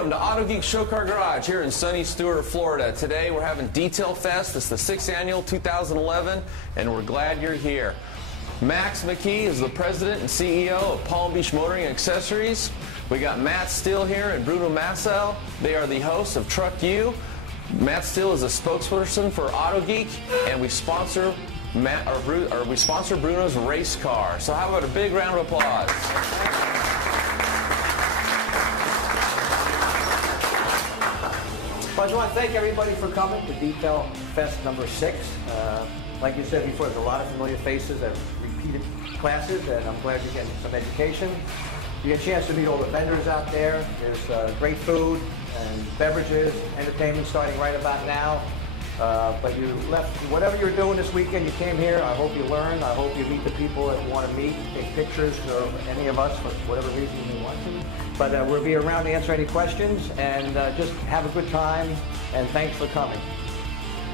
Welcome to Autogeek Show Car Garage here in sunny Stuart, Florida. Today we're having DetailFest. It's the 6th annual 2011, and we're glad you're here. Max McKee is the president and CEO of Palm Beach Motoring Accessories. We got Matt Steele here and Bruno Massel. They are the hosts of Truck U. Matt Steele is a spokesperson for Autogeek, and we sponsor Bruno's race car. So how about a big round of applause? I just want to thank everybody for coming to Detail Fest number 6. Like you said before, there's a lot of familiar faces and repeated classes, and I'm glad you're getting some education. You get a chance to meet all the vendors out there. There's great food and beverages, entertainment starting right about now. But you left, whatever you're doing this weekend, you came here. I hope you learn. I hope you meet the people that you want to meet, take pictures of any of us for whatever reason you want to. But we'll be around to answer any questions, and just have a good time, and thanks for coming.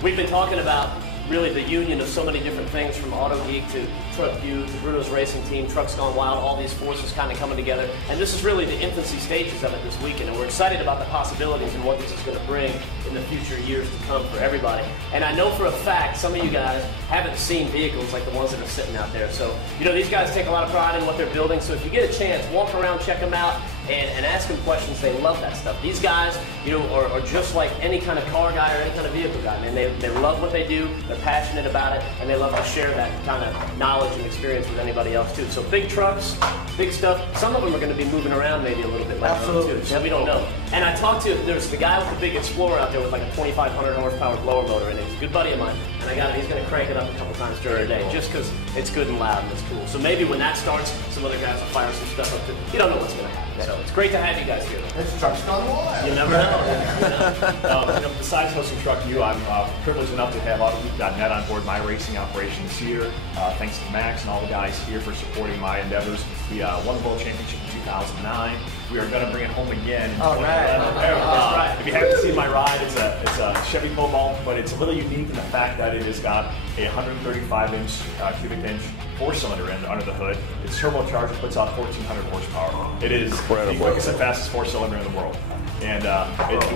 We've been talking about really the union of so many different things, from Autogeek to Truck U to Bruno's racing team, Trucks Gone Wild, all these forces kind of coming together. And this is really the infancy stages of it this weekend, and we're excited about the possibilities and what this is going to bring in the future years to come for everybody. And I know for a fact some of you guys haven't seen vehicles like the ones that are sitting out there. So, you know, these guys take a lot of pride in what they're building, so if you get a chance, walk around, check them out, and ask them questions. They love that stuff. These guys, you know, are just like any kind of car guy or any kind of vehicle guy. I mean, they love what they do, they're passionate about it, and they love to share that kind of knowledge and experience with anybody else too. So big trucks, big stuff. Some of them are going to be moving around maybe a little bit later on too, so we don't know. And I talked to, there's the guy with the big Explorer out there with like a 2,500 horsepower blower motor in it. He's a good buddy of mine, and I got it. He's going to crank it up a couple times during the day just because it's good and loud and it's cool. So maybe when that starts, some other guys will fire some stuff up too. You don't know what's going to happen. So it's great to have you guys here. It's Trucks Gone Wild. You never know. Besides hosting Truck U, I'm privileged enough to have Autogeek.net on board my racing operation this year. Thanks to Max and all the guys here for supporting my endeavors. We won the World Championship in 2009. We are going to bring it home again in 2011. If you haven't seen my ride, it's a Chevy Cobalt, but it's a little unique in the fact that it has got a 135-inch cubic inch 4-cylinder under the hood. It's turbocharged, puts out 1,400 horsepower. It is the quickest and fastest 4-cylinder in the world. And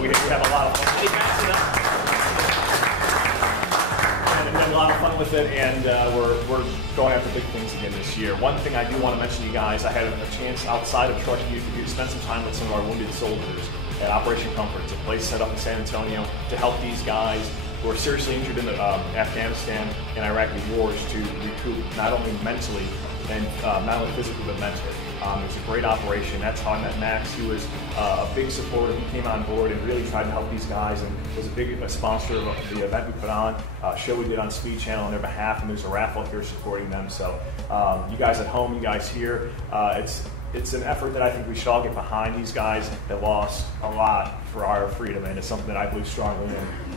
we have a lot of fun. And a lot of fun with it, and we're going after big things again this year. One thing I do want to mention to you guys, I had a chance outside of Truck U to spend some time with some of our wounded soldiers at Operation Comfort. It's a place set up in San Antonio to help these guys who are seriously injured in the Afghanistan and Iraqi wars to recoup not only mentally and not only physically but mentally. It's a great operation. That's how I met Max. He was a big supporter. He came on board and really tried to help these guys, and was a big sponsor of the event we put on, a show we did on Speed Channel on their behalf, and there's a raffle here supporting them. So you guys at home, you guys here, it's an effort that I think we should all get behind. These guys that lost a lot for our freedom, and it's something that I believe strongly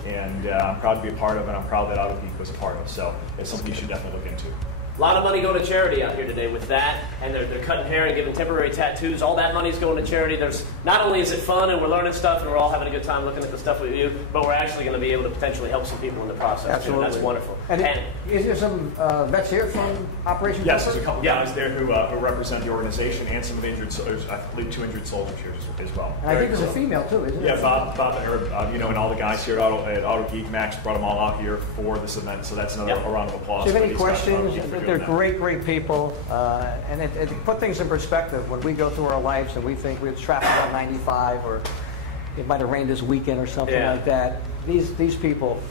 in, and I'm proud to be a part of, and I'm proud that Autogeek was a part of. So it's something you should definitely look into. A lot of money going to charity out here today with that, and they're cutting hair and giving temporary tattoos. All that money's going to charity. There's not only is it fun and we're learning stuff and we're all having a good time looking at the stuff we do, but we're actually going to be able to potentially help some people in the process. Absolutely. That's wonderful. And is there some vets here from Operation Comfort? Yes, there's a couple guys there who represent the organization, and some of the injured soldiers. I believe 2 injured soldiers here as well. And I think there's a female too, isn't there? Yeah, Bob and Herb, and all the guys here at Autogeek. Max brought them all out here for this event, so that's another round of applause. Do you have any questions? They're great people, and it put things in perspective. When we go through our lives and we think we're traffic on 95, or it might have rained this weekend or something like that, these people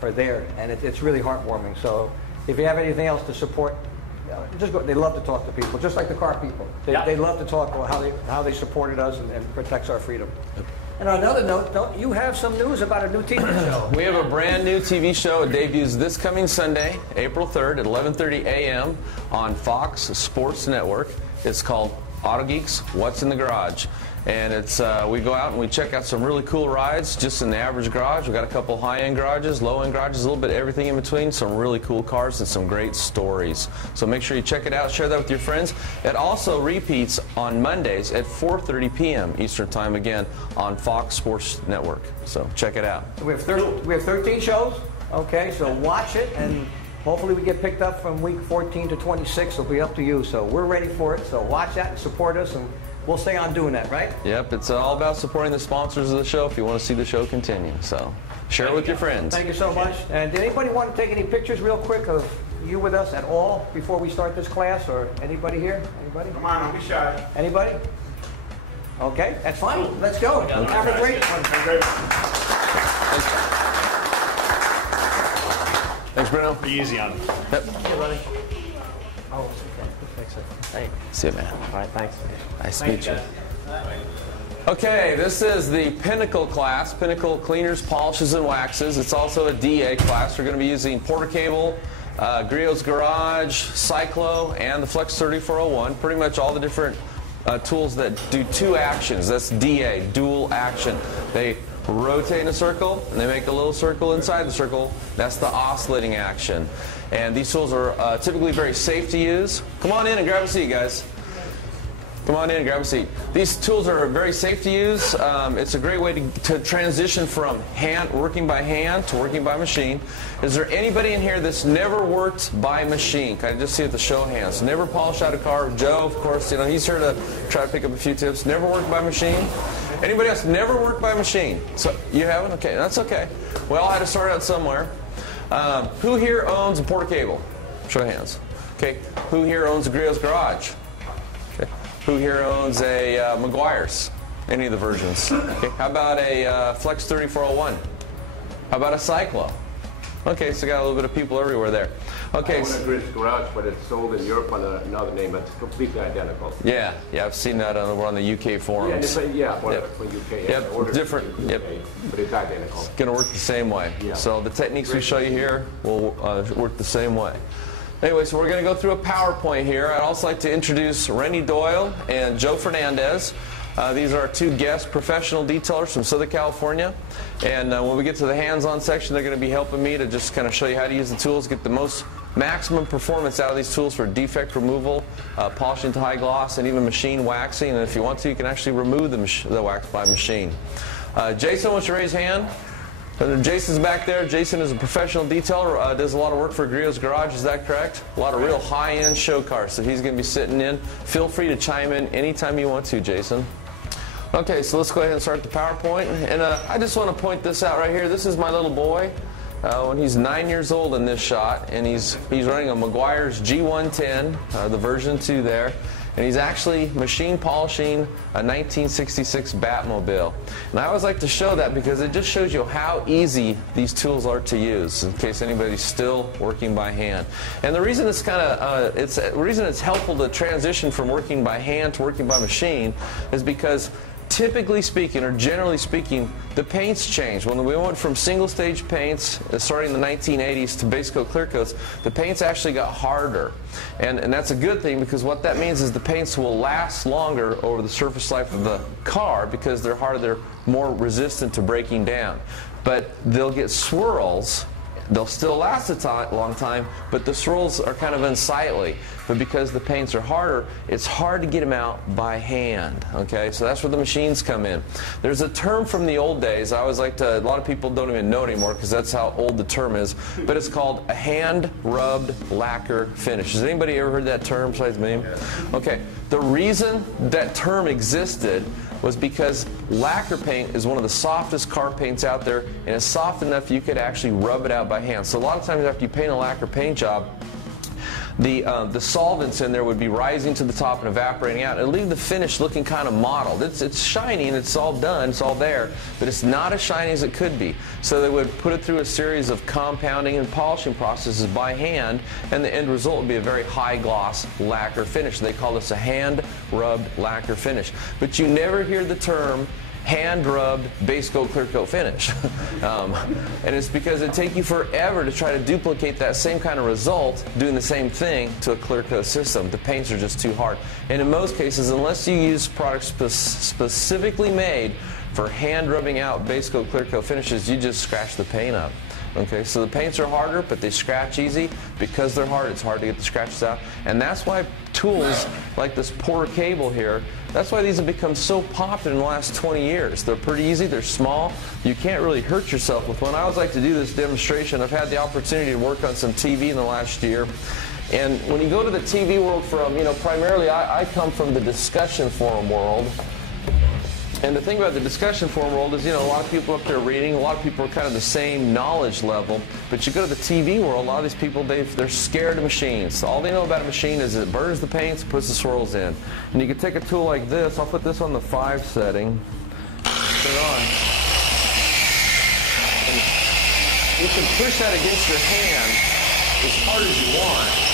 are there, and it's really heartwarming. So if you have anything else to support, just go. They love to talk to people, just like the car people. They love to talk about how they supported us and protects our freedom. And on another note, you have some news about a new TV show. We have a brand new TV show. It debuts this coming Sunday, April 3rd at 11:30 a.m. on Fox Sports Network. It's called Autogeek's What's in the Garage. And it's we go out and we check out some really cool rides just in the average garage. We've got a couple high-end garages, low-end garages, a little bit of everything in between, some really cool cars and some great stories. So make sure you check it out, share that with your friends. It also repeats on Mondays at 4:30 p.m. Eastern Time, again, on Fox Sports Network. So check it out. We have 13 shows, okay, so watch it, and hopefully we get picked up from week 14 to 26. It'll be up to you. So we're ready for it. So watch that and support us, and we'll stay on doing that, right? Yep, it's all about supporting the sponsors of the show if you want to see the show continue. So share it with your friends. Thank you so much. And did anybody want to take any pictures real quick of you with us at all before we start this class, or anybody here? Anybody? Come on, don't be shy. Anybody? Okay, that's fine. Let's go. Have a great one. Thanks, Bruno. Be easy on him. Yep. Hey, buddy. Oh, okay. Thanks. Hey. See you, man. All right, thanks. Nice to meet you. Okay, this is the Pinnacle class, Pinnacle Cleaners, Polishes, and Waxes. It's also a DA class. We're going to be using Porter Cable, Griot's Garage, Cyclo, and the Flex 3401. Pretty much all the different tools that do two actions. That's DA, dual action. They rotate in a circle, and they make a little circle inside the circle. That's the oscillating action. And these tools are typically very safe to use. Come on in and grab a seat, guys. Come on in and grab a seat. These tools are very safe to use. It's a great way to transition from working by hand to working by machine. Is there anybody in here that's never worked by machine? Can I just see at the show of hands? Never polished out a car? Joe, of course, he's here to try to pick up a few tips. Never worked by machine? Anybody else never worked by machine? So you haven't? Okay, that's okay. We all had to start out somewhere. Who here owns a Porter Cable? Show of hands. Okay. Who here owns a Griot's Garage? Okay. Who here owns a Meguiar's? Any of the versions? Okay. How about a Flex 3401? How about a Cyclo? Okay, so got a little bit of people everywhere there. Okay. I own a Griot's Garage, but it's sold in Europe under another name. It's completely identical. Yeah, I've seen that we're on the UK forums. For UK. Yep, different. Yep. But it's identical. It's going to work the same way. Yeah. So the techniques we show you here will work the same way. Anyway, so we're going to go through a PowerPoint here. I'd also like to introduce Rennie Doyle and Joe Fernandez. These are our two guest professional detailers from Southern California. And when we get to the hands-on section, they're going to be helping me to just kind of show you how to use the tools, get the most maximum performance out of these tools for defect removal, polishing to high gloss, and even machine waxing. And if you want to, you can actually remove the wax by machine. Jason, wants you to raise hand? Jason's back there. Jason is a professional detailer, does a lot of work for Griot's Garage, is that correct? A lot of real high-end show cars that he's going to be sitting in. Feel free to chime in anytime you want to, Jason. Okay, so let's go ahead and start the PowerPoint. And I just want to point this out right here. This is my little boy when he's 9 years old in this shot, and he's running a Meguiar's G110, the version 2 there. And he's actually machine polishing a 1966 Batmobile. And I always like to show that because it just shows you how easy these tools are to use, in case anybody's still working by hand. And the reason it's it's helpful to transition from working by hand to working by machine is because typically speaking, or generally speaking, the paints change. When we went from single-stage paints, starting in the 1980s, to base coat clear coats, the paints actually got harder. And that's a good thing, because what that means is the paints will last longer over the surface life of the car because they're harder, they're more resistant to breaking down. But they'll get swirls. They'll still last a long time, but the swirls are kind of unsightly. But because the paints are harder, it's hard to get them out by hand. Okay, so that's where the machines come in. There's a term from the old days. I always like to, a lot of people don't even know anymore because that's how old the term is, but it's called a hand-rubbed lacquer finish. Has anybody ever heard that term besides me? Okay, the reason that term existed was because lacquer paint is one of the softest car paints out there, and it's soft enough you could actually rub it out by hand. So a lot of times after you paint a lacquer paint job, the solvents in there would be rising to the top and evaporating out, and leave the finish looking kind of mottled. It's shiny and it's all done, it's all there, but it's not as shiny as it could be. So they would put it through a series of compounding and polishing processes by hand, and the end result would be a very high gloss lacquer finish. They call this a hand rubbed lacquer finish. But you never hear the term hand-rubbed base coat clear coat finish. And it's because it'd take you forever to try to duplicate that same kind of result doing the same thing to a clear coat system. The paints are just too hard. And in most cases, unless you use products specifically made for hand rubbing out base coat clear coat finishes, you just scratch the paint up. Okay, so the paints are harder, but they scratch easy. Because they're hard, it's hard to get the scratches out. And that's why tools like this Porter Cable here, that's why these have become so popular in the last 20 years. They're pretty easy, they're small, you can't really hurt yourself with one. I always like to do this demonstration. I've had the opportunity to work on some TV in the last year. And when you go to the TV world from, primarily I come from the discussion forum world. And the thing about the discussion forum world is, a lot of people up there reading, a lot of people are kind of the same knowledge level. But you go to the TV world, a lot of these people, they're scared of machines. All they know about a machine is it burns the paints, puts the swirls in. And you can take a tool like this. I'll put this on the 5 setting. Put it on. And you can push that against your hand as hard as you want.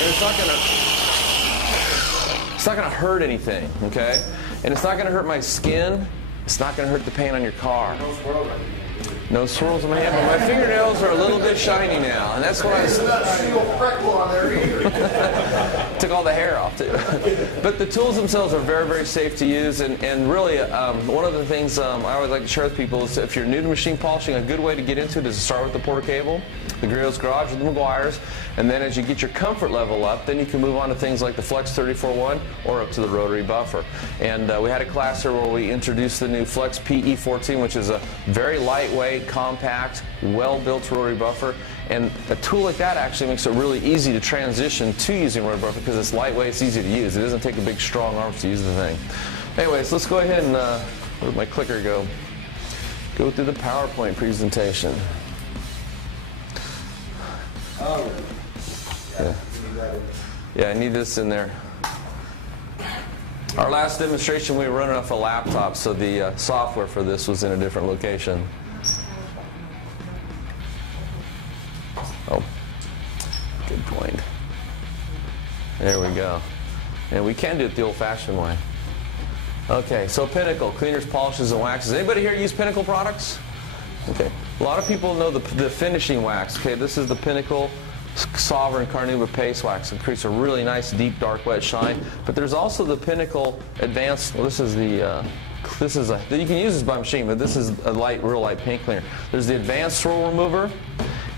And it's not gonna hurt anything, okay? And it's not gonna hurt my skin. It's not gonna hurt the paint on your car. No swirls on my hand, but my fingernails are a little bit shiny now, and that's what I was. Took all the hair off too. But the tools themselves are very, very safe to use, and really one of the things I always like to share with people is if you're new to machine polishing, a good way to get into it is to start with the Porter Cable, the Griot's Garage, or the Meguiars, and then as you get your comfort level up, then you can move on to things like the Flex 34-1 or up to the rotary buffer. And we had a class here where we introduced the new Flex PE14, which is a very lightweight, compact, well-built rotary buffer. And a tool like that actually makes it really easy to transition to using rotary buffer because it's lightweight, it's easy to use. It doesn't take a big, strong arms to use the thing. Anyways, let's go ahead and, where'd my clicker go? Go through the PowerPoint presentation. Oh. Yeah, I need this in there. Our last demonstration we were running off a laptop, so the software for this was in a different location. Oh, good point. There we go. And we can do it the old-fashioned way. Okay, so Pinnacle, cleaners, polishes, and waxes. Anybody here use Pinnacle products? Okay. A lot of people know the finishing wax. Okay, this is the Pinnacle Sovereign Carnauba Paste Wax. It creates a really nice, deep, dark, wet shine. But there's also the Pinnacle Advanced. Well, this is the. You can use this by machine, but this is a light, real light paint cleaner. There's the Advanced Swirl Remover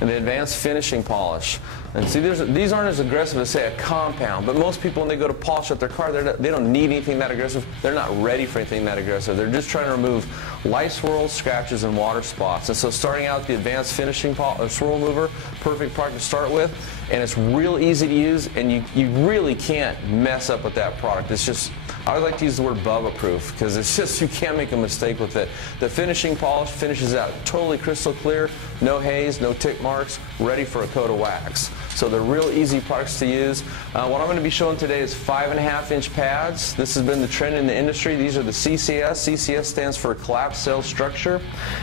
and the Advanced Finishing Polish. And see, these aren't as aggressive as, say, a compound, but most people, when they go to polish up their car, they don't need anything that aggressive. They're not ready for anything that aggressive. They're just trying to remove light swirls, scratches, and water spots. And so starting out the Advanced Finishing Swirl Remover, perfect product to start with, and it's real easy to use, and you really can't mess up with that product. It's just, I would like to use the word Bubba proof, because it's just, you can't make a mistake with it. The finishing polish finishes out totally crystal clear, no haze, no tick marks, ready for a coat of wax. So they're real easy products to use. What I'm going to be showing today is 5.5-inch pads. This has been the trend in the industry. These are the CCS. CCS stands for collapsed cell structure.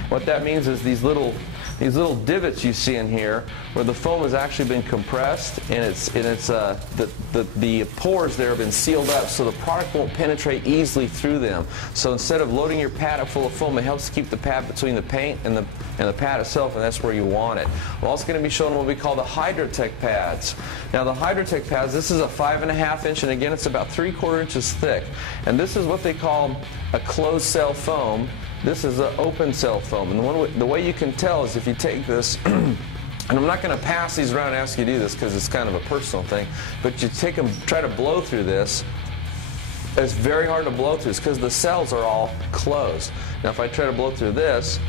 What that means is these little divots you see in here where the foam has actually been compressed, and the pores there have been sealed up so the product won't penetrate easily through them. So instead of loading your pad up full of foam, it helps keep the pad between the paint and the pad itself, and that's where you want it. We're also going to be showing what we call the Hydrotech pads. Now the Hydrotech pads, this is a 5.5-inch, and again it's about 3/4 inches thick. And this is what they call a closed cell foam. This is an open cell foam. And the way you can tell is if you take this, and I'm not going to pass these around and ask you to do this because it's kind of a personal thing, but you take them, try to blow through this. It's very hard to blow through this because the cells are all closed. Now if I try to blow through this,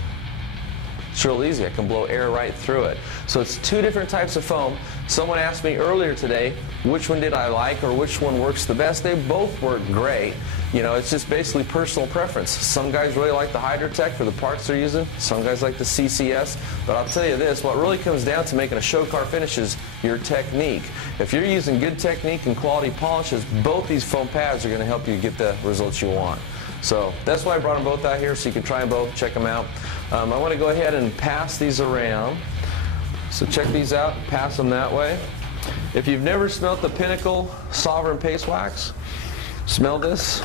it's real easy. I can blow air right through it. So it's two different types of foam. Someone asked me earlier today which one did I like or which one works the best. They both work great. You know, it's just basically personal preference. Some guys really like the Hydrotech for the parts they're using. Some guys like the CCS. But I'll tell you this, what really comes down to making a show car finish is your technique. If you're using good technique and quality polishes, both these foam pads are going to help you get the results you want. So that's why I brought them both out here so you can try them both, check them out. I want to go ahead and pass these around. So check these out, pass them that way. If you've never smelled the Pinnacle Sovereign Paste Wax, smell this.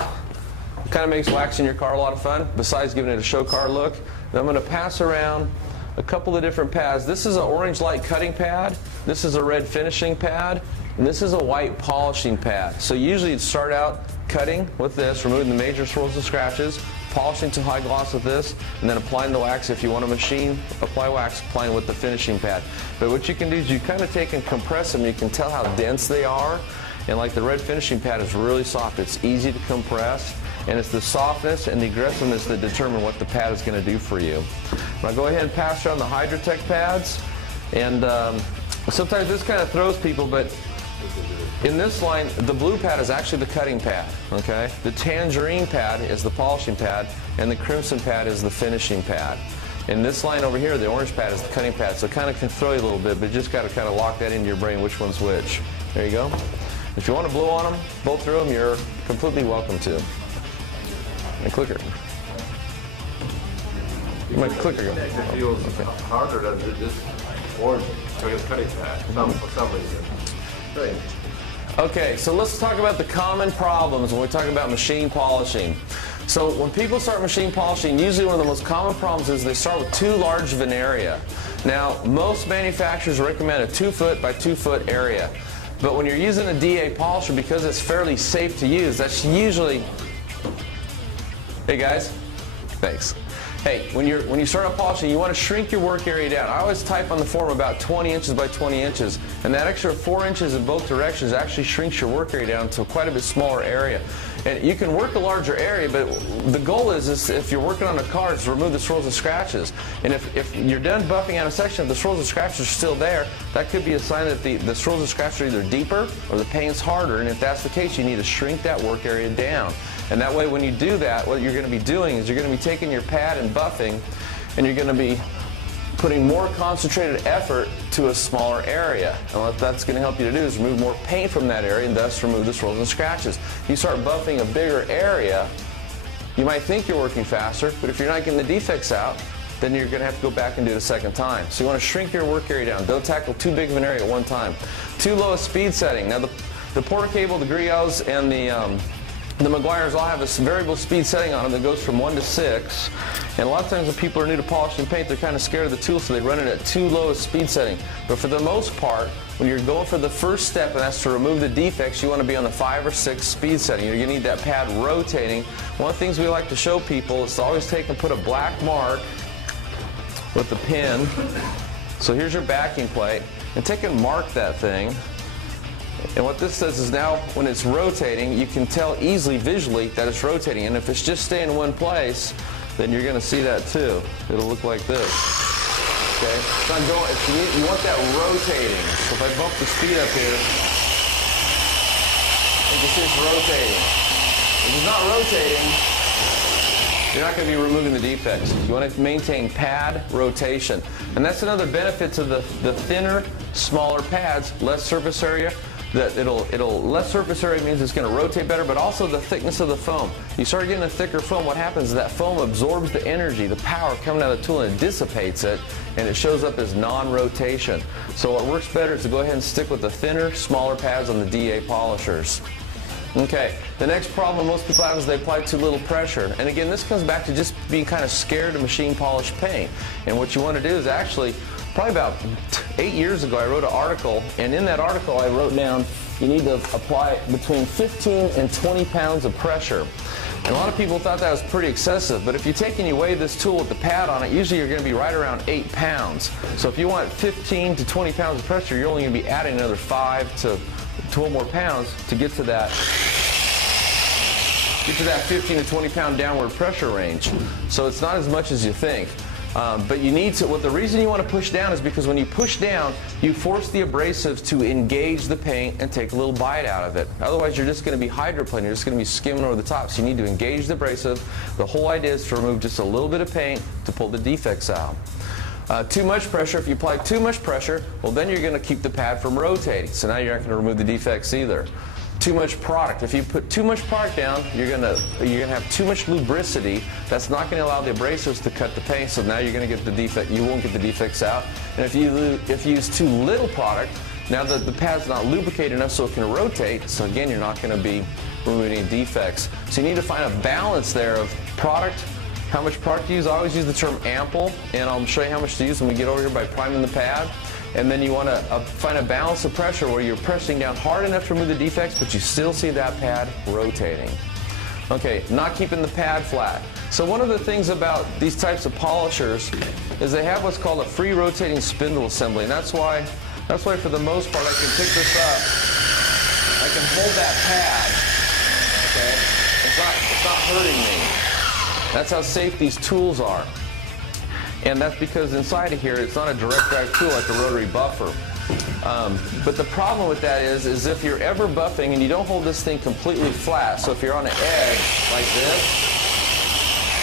It kind of makes waxing your car a lot of fun, besides giving it a show car look. Then I'm going to pass around a couple of different pads. This is an orange light cutting pad. This is a red finishing pad. And this is a white polishing pad. So usually you'd start out cutting with this, removing the major swirls and scratches, polishing to high gloss with this, and then applying the wax. If you want a machine, apply wax, applying with the finishing pad. But what you can do is you kind of take and compress them. You can tell how dense they are. And like the red finishing pad is really soft. It's easy to compress. and it's the softness and the aggressiveness that determine what the pad is going to do for you. I'll go ahead and pass around the Hydrotech pads, and sometimes this kind of throws people, but in this line, the blue pad is actually the cutting pad, okay? The tangerine pad is the polishing pad, and the crimson pad is the finishing pad. In this line over here, the orange pad is the cutting pad, so it kind of can throw you a little bit, but you just got to kind of lock that into your brain, which one's which. There you go. If you want to blow on them, blow through them, you're completely welcome to. My clicker. My clicker go. It feels harder than this orange, so it's cutting pad, for some reason. Right. Okay, so let's talk about the common problems when we talk about machine polishing. So when people start machine polishing, usually one of the most common problems is they start with too large of an area. Now, most manufacturers recommend a 2 foot by 2 foot area. But when you're using a DA polisher, because it's fairly safe to use, that's usually... Hey guys, thanks. Hey, when you start out polishing, you want to shrink your work area down. I always type on the form about 20 inches by 20 inches, and that extra 4 inches in both directions actually shrinks your work area down to quite a bit smaller area. And you can work a larger area, but the goal is if you're working on a car, is to remove the swirls and scratches. And if you're done buffing out a section, if the swirls and scratches are still there, that could be a sign that the swirls and scratches are either deeper or the paint's harder. And if that's the case, you need to shrink that work area down. And that way, when you do that, what you're going to be doing is you're going to be taking your pad and buffing, and you're going to be putting more concentrated effort to a smaller area. And what that's going to help you to do is remove more paint from that area and thus remove the swirls and scratches. You start buffing a bigger area, you might think you're working faster, but if you're not getting the defects out, then you're going to have to go back and do it a second time. So you want to shrink your work area down. Don't tackle too big of an area at one time. Too low a speed setting. Now the Porter Cable, the Griots, and the Meguiars all have a variable speed setting on them that goes from 1 to 6. And a lot of times when people are new to polishing paint, they're kind of scared of the tool, so they run it at too low a speed setting. But for the most part, when you're going for the first step, and that's to remove the defects, you want to be on the 5 or 6 speed setting. You're going to need that pad rotating. One of the things we like to show people is to always take and put a black mark with the pin. So here's your backing plate, and take and mark that thing. And what this says is now when it's rotating, you can tell easily visually that it's rotating. And if it's just staying in one place, then you're going to see that too. It'll look like this. Okay? It's not going, you want that rotating. So if I bump the speed up here, you can see it's rotating. If it's not rotating, you're not going to be removing the defects. You want to maintain pad rotation. And that's another benefit to the thinner, smaller pads, less surface area. That less surface area means it's going to rotate better, but also the thickness of the foam. You start getting a thicker foam, what happens is that foam absorbs the energy, the power coming out of the tool, and it dissipates it, and it shows up as non-rotation. So what works better is to go ahead and stick with the thinner, smaller pads on the DA polishers. Okay, the next problem most people have is they apply too little pressure. And again, this comes back to just being kind of scared of machine polished paint. And what you want to do is actually, probably about 8 years ago, I wrote an article, and in that article I wrote down you need to apply between 15 and 20 pounds of pressure. And a lot of people thought that was pretty excessive, but if you take and you weigh this tool with the pad on it, usually you're going to be right around 8 pounds. So if you want 15 to 20 pounds of pressure, you're only going to be adding another 5 to 12 more pounds to get to that 15 to 20 pound downward pressure range. So it's not as much as you think. But you need to, the reason you want to push down is because when you push down, you force the abrasives to engage the paint and take a little bite out of it. Otherwise, you're just going to be hydroplaning, you're just going to be skimming over the top. So you need to engage the abrasive. The whole idea is to remove just a little bit of paint to pull the defects out. Too much pressure, if you apply too much pressure, well then you're going to keep the pad from rotating. So now you're not going to remove the defects either. Too much product. If you put too much product down, you're gonna have too much lubricity. That's not going to allow the abrasives to cut the paint. So now you're going to get the defect. You won't get the defects out. And if you use too little product, now the pad's not lubricated enough so it can rotate. So again, you're not going to be removing any defects. So you need to find a balance there of product. How much product to use? I always use the term ample, and I'll show you how much to use when we get over here by priming the pad. And then you want to find a balance of pressure where you're pressing down hard enough to remove the defects, but you still see that pad rotating. Okay, not keeping the pad flat. So one of the things about these types of polishers is they have what's called a free rotating spindle assembly, and that's why for the most part I can pick this up, I can hold that pad. Okay, it's It's not hurting me. That's how safe these tools are. And that's because inside of here, it's not a direct drive tool like a rotary buffer. But the problem with that is if you're ever buffing and you don't hold this thing completely flat, so if you're on an edge like this,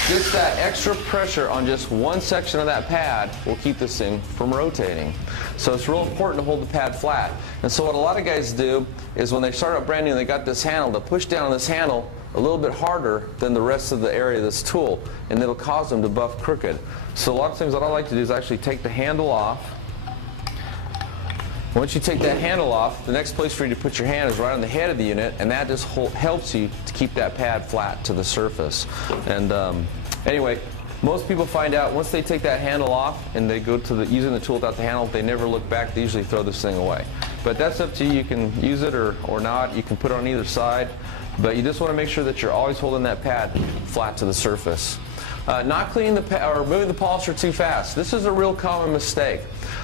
just that extra pressure on just one section of that pad will keep this thing from rotating. So it's real important to hold the pad flat. And so what a lot of guys do is when they start up brand new and they got this handle, they'll push down on this handle a little bit harder than the rest of the area of this tool, and it'll cause them to buff crooked. So a lot of times what I like to do is actually take the handle off. Once you take that handle off, the next place for you to put your hand is right on the head of the unit, and that just helps you to keep that pad flat to the surface. And anyway, most people find out once they take that handle off and they go to using the tool without the handle, they never look back. They usually throw this thing away. But that's up to you. You can use it or not. You can put it on either side. But you just want to make sure that you're always holding that pad flat to the surface. Not cleaning the pad or moving the polisher too fast. This is a real common mistake.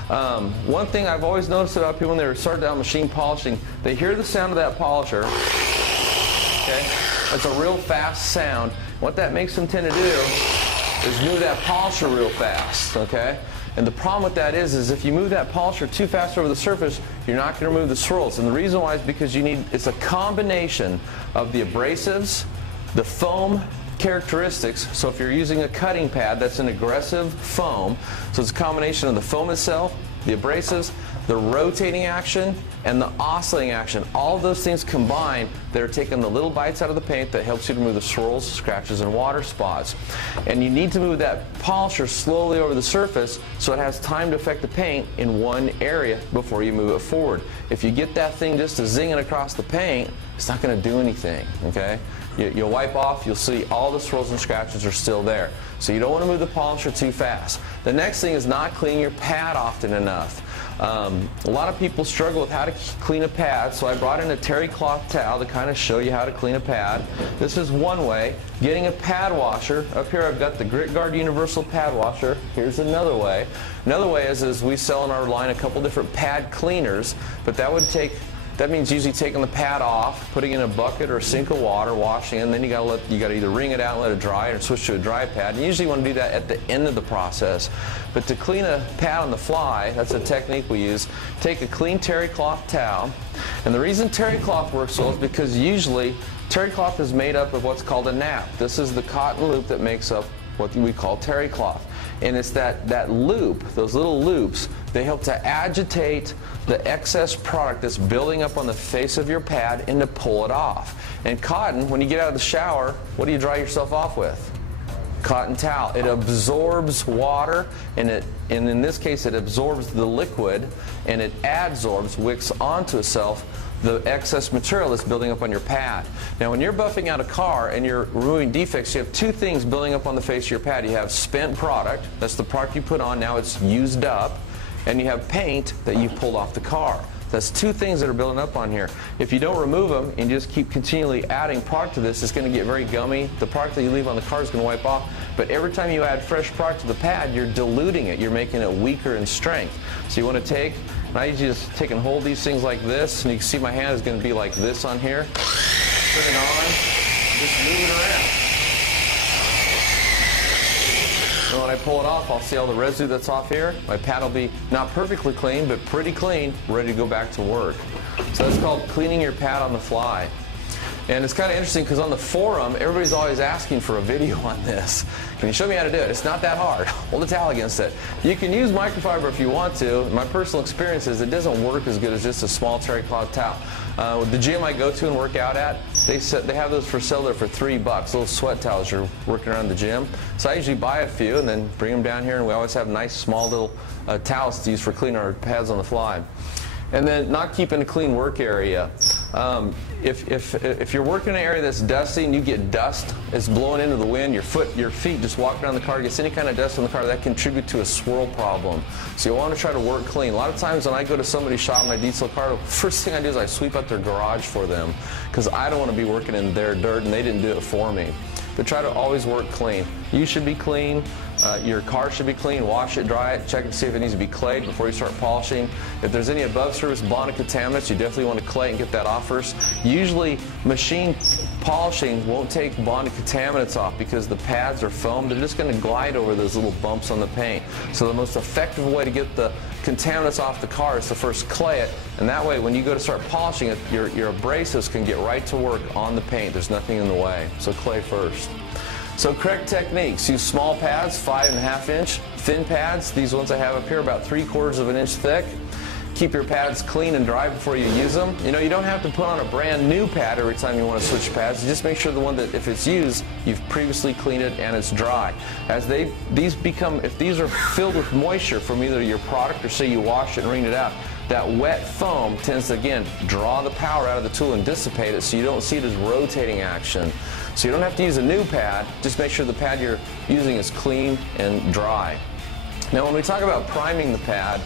One thing I've always noticed about people when they're starting out machine polishing, they hear the sound of that polisher. Okay, it's a real fast sound. What that makes them tend to do is move that polisher real fast. Okay, and the problem with that is if you move that polisher too fast over the surface, you're not going to remove the swirls. And the reason why is because it's a combination of the abrasives, the foam characteristics. So if you're using a cutting pad, that's an aggressive foam. So it's a combination of the foam itself, the abrasives, the rotating action, and the oscillating action. All of those things combined that are taking the little bites out of the paint that helps you to move the swirls, scratches, and water spots. And you need to move that polisher slowly over the surface so it has time to affect the paint in one area before you move it forward. If you get that thing just to zinging across the paint, it's not going to do anything, okay? You'll wipe off, you'll see all the swirls and scratches are still there. So you don't want to move the polisher too fast. The next thing is not cleaning your pad often enough. A lot of people struggle with how to clean a pad, so I brought in a terry cloth towel to kind of show you how to clean a pad. This is one way. Getting a pad washer. Up here I've got the Grit Guard Universal Pad Washer. Here's another way. Another way is we sell in our line a couple different pad cleaners, but that means usually taking the pad off, putting it in a bucket or a sink of water, washing it, and then you got to either wring it out and let it dry or switch to a dry pad. And you usually want to do that at the end of the process. But to clean a pad on the fly, that's a technique we use. Take a clean terry cloth towel. And the reason terry cloth works well is because usually terry cloth is made up of what's called a nap. This is the cotton loop that makes up what we call terry cloth. And it's that loop, those little loops, they help to agitate the excess product that's building up on the face of your pad and to pull it off. And cotton, when you get out of the shower, what do you dry yourself off with? Cotton towel. It absorbs water, and in this case it absorbs the liquid, and it adsorbs, wicks onto itself the excess material that's building up on your pad. Now when you're buffing out a car and you're removing defects, you have two things building up on the face of your pad. You have spent product, that's the product you put on, now it's used up, and you have paint that you pulled off the car. That's two things that are building up on here. If you don't remove them and just keep continually adding product to this, it's going to get very gummy. The product that you leave on the car is going to wipe off. But every time you add fresh product to the pad, you're diluting it. You're making it weaker in strength. So you want to take, and I usually just take and hold these things like this, and you can see my hand is going to be like this on here. Put it on, just move it around. And when I pull it off, I'll see all the residue that's off here. My pad will be not perfectly clean, but pretty clean, ready to go back to work. So that's called cleaning your pad on the fly. And it's kind of interesting because on the forum, everybody's always asking for a video on this. Can you show me how to do it? It's not that hard. Hold a towel against it. You can use microfiber if you want to. My personal experience is it doesn't work as good as just a small terry cloth towel. The gym I go to and work out at, they have those for sale there for $3. Little sweat towels you're working around the gym. So I usually buy a few and then bring them down here, and we always have nice small little towels to use for cleaning our pads on the fly. And then not keeping a clean work area. If you're working in an area that's dusty and you get dust, it's blowing into the wind, your feet just walk around the car, gets any kind of dust on the car, that contribute to a swirl problem. So you want to try to work clean. A lot of times when I go to somebody's shop and I detail a car, the first thing I do is I sweep up their garage for them because I don't want to be working in their dirt and they didn't do it for me. But try to always work clean. You should be clean. Your car should be clean. Wash it, dry it, check and see if it needs to be clayed before you start polishing. If there's any above surface bonded contaminants, you definitely want to clay and get that off first. Usually machine polishing won't take bonded contaminants off because the pads are foam. They're just going to glide over those little bumps on the paint. So the most effective way to get the contaminants off the car is to first clay it, and that way when you go to start polishing it, your abrasives can get right to work on the paint. There's nothing in the way. So clay first. So correct techniques: use small pads, 5.5 inch, thin pads. These ones I have up here about 3/4 inch thick. Keep your pads clean and dry before you use them. You know, you don't have to put on a brand new pad every time you want to switch pads. You just make sure the one that, if it's used, you've previously cleaned it and it's dry. As if these are filled with moisture from either your product or say you wash it and wring it out, that wet foam tends to, again, draw the power out of the tool and dissipate it, so you don't see it as rotating action. So you don't have to use a new pad. Just make sure the pad you're using is clean and dry. Now when we talk about priming the pad,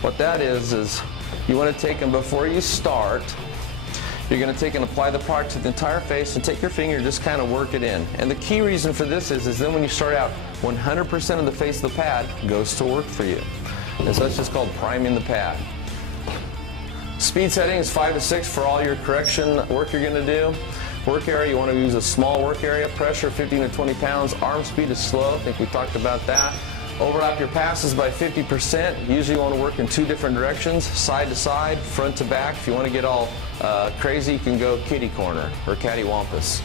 what that is you want to take them before you start. You're going to take and apply the product to the entire face and take your finger and just kind of work it in. And the key reason for this is then when you start out, 100% of the face of the pad goes to work for you. And so that's just called priming the pad. Speed setting is 5 to 6 for all your correction work you're going to do. Work area, you want to use a small work area. Pressure, 15 to 20 pounds. Arm speed is slow. I think we talked about that. Overlap your passes by 50%. Usually you want to work in 2 different directions, side to side, front to back. If you want to get all crazy, you can go kitty corner or cattywampus.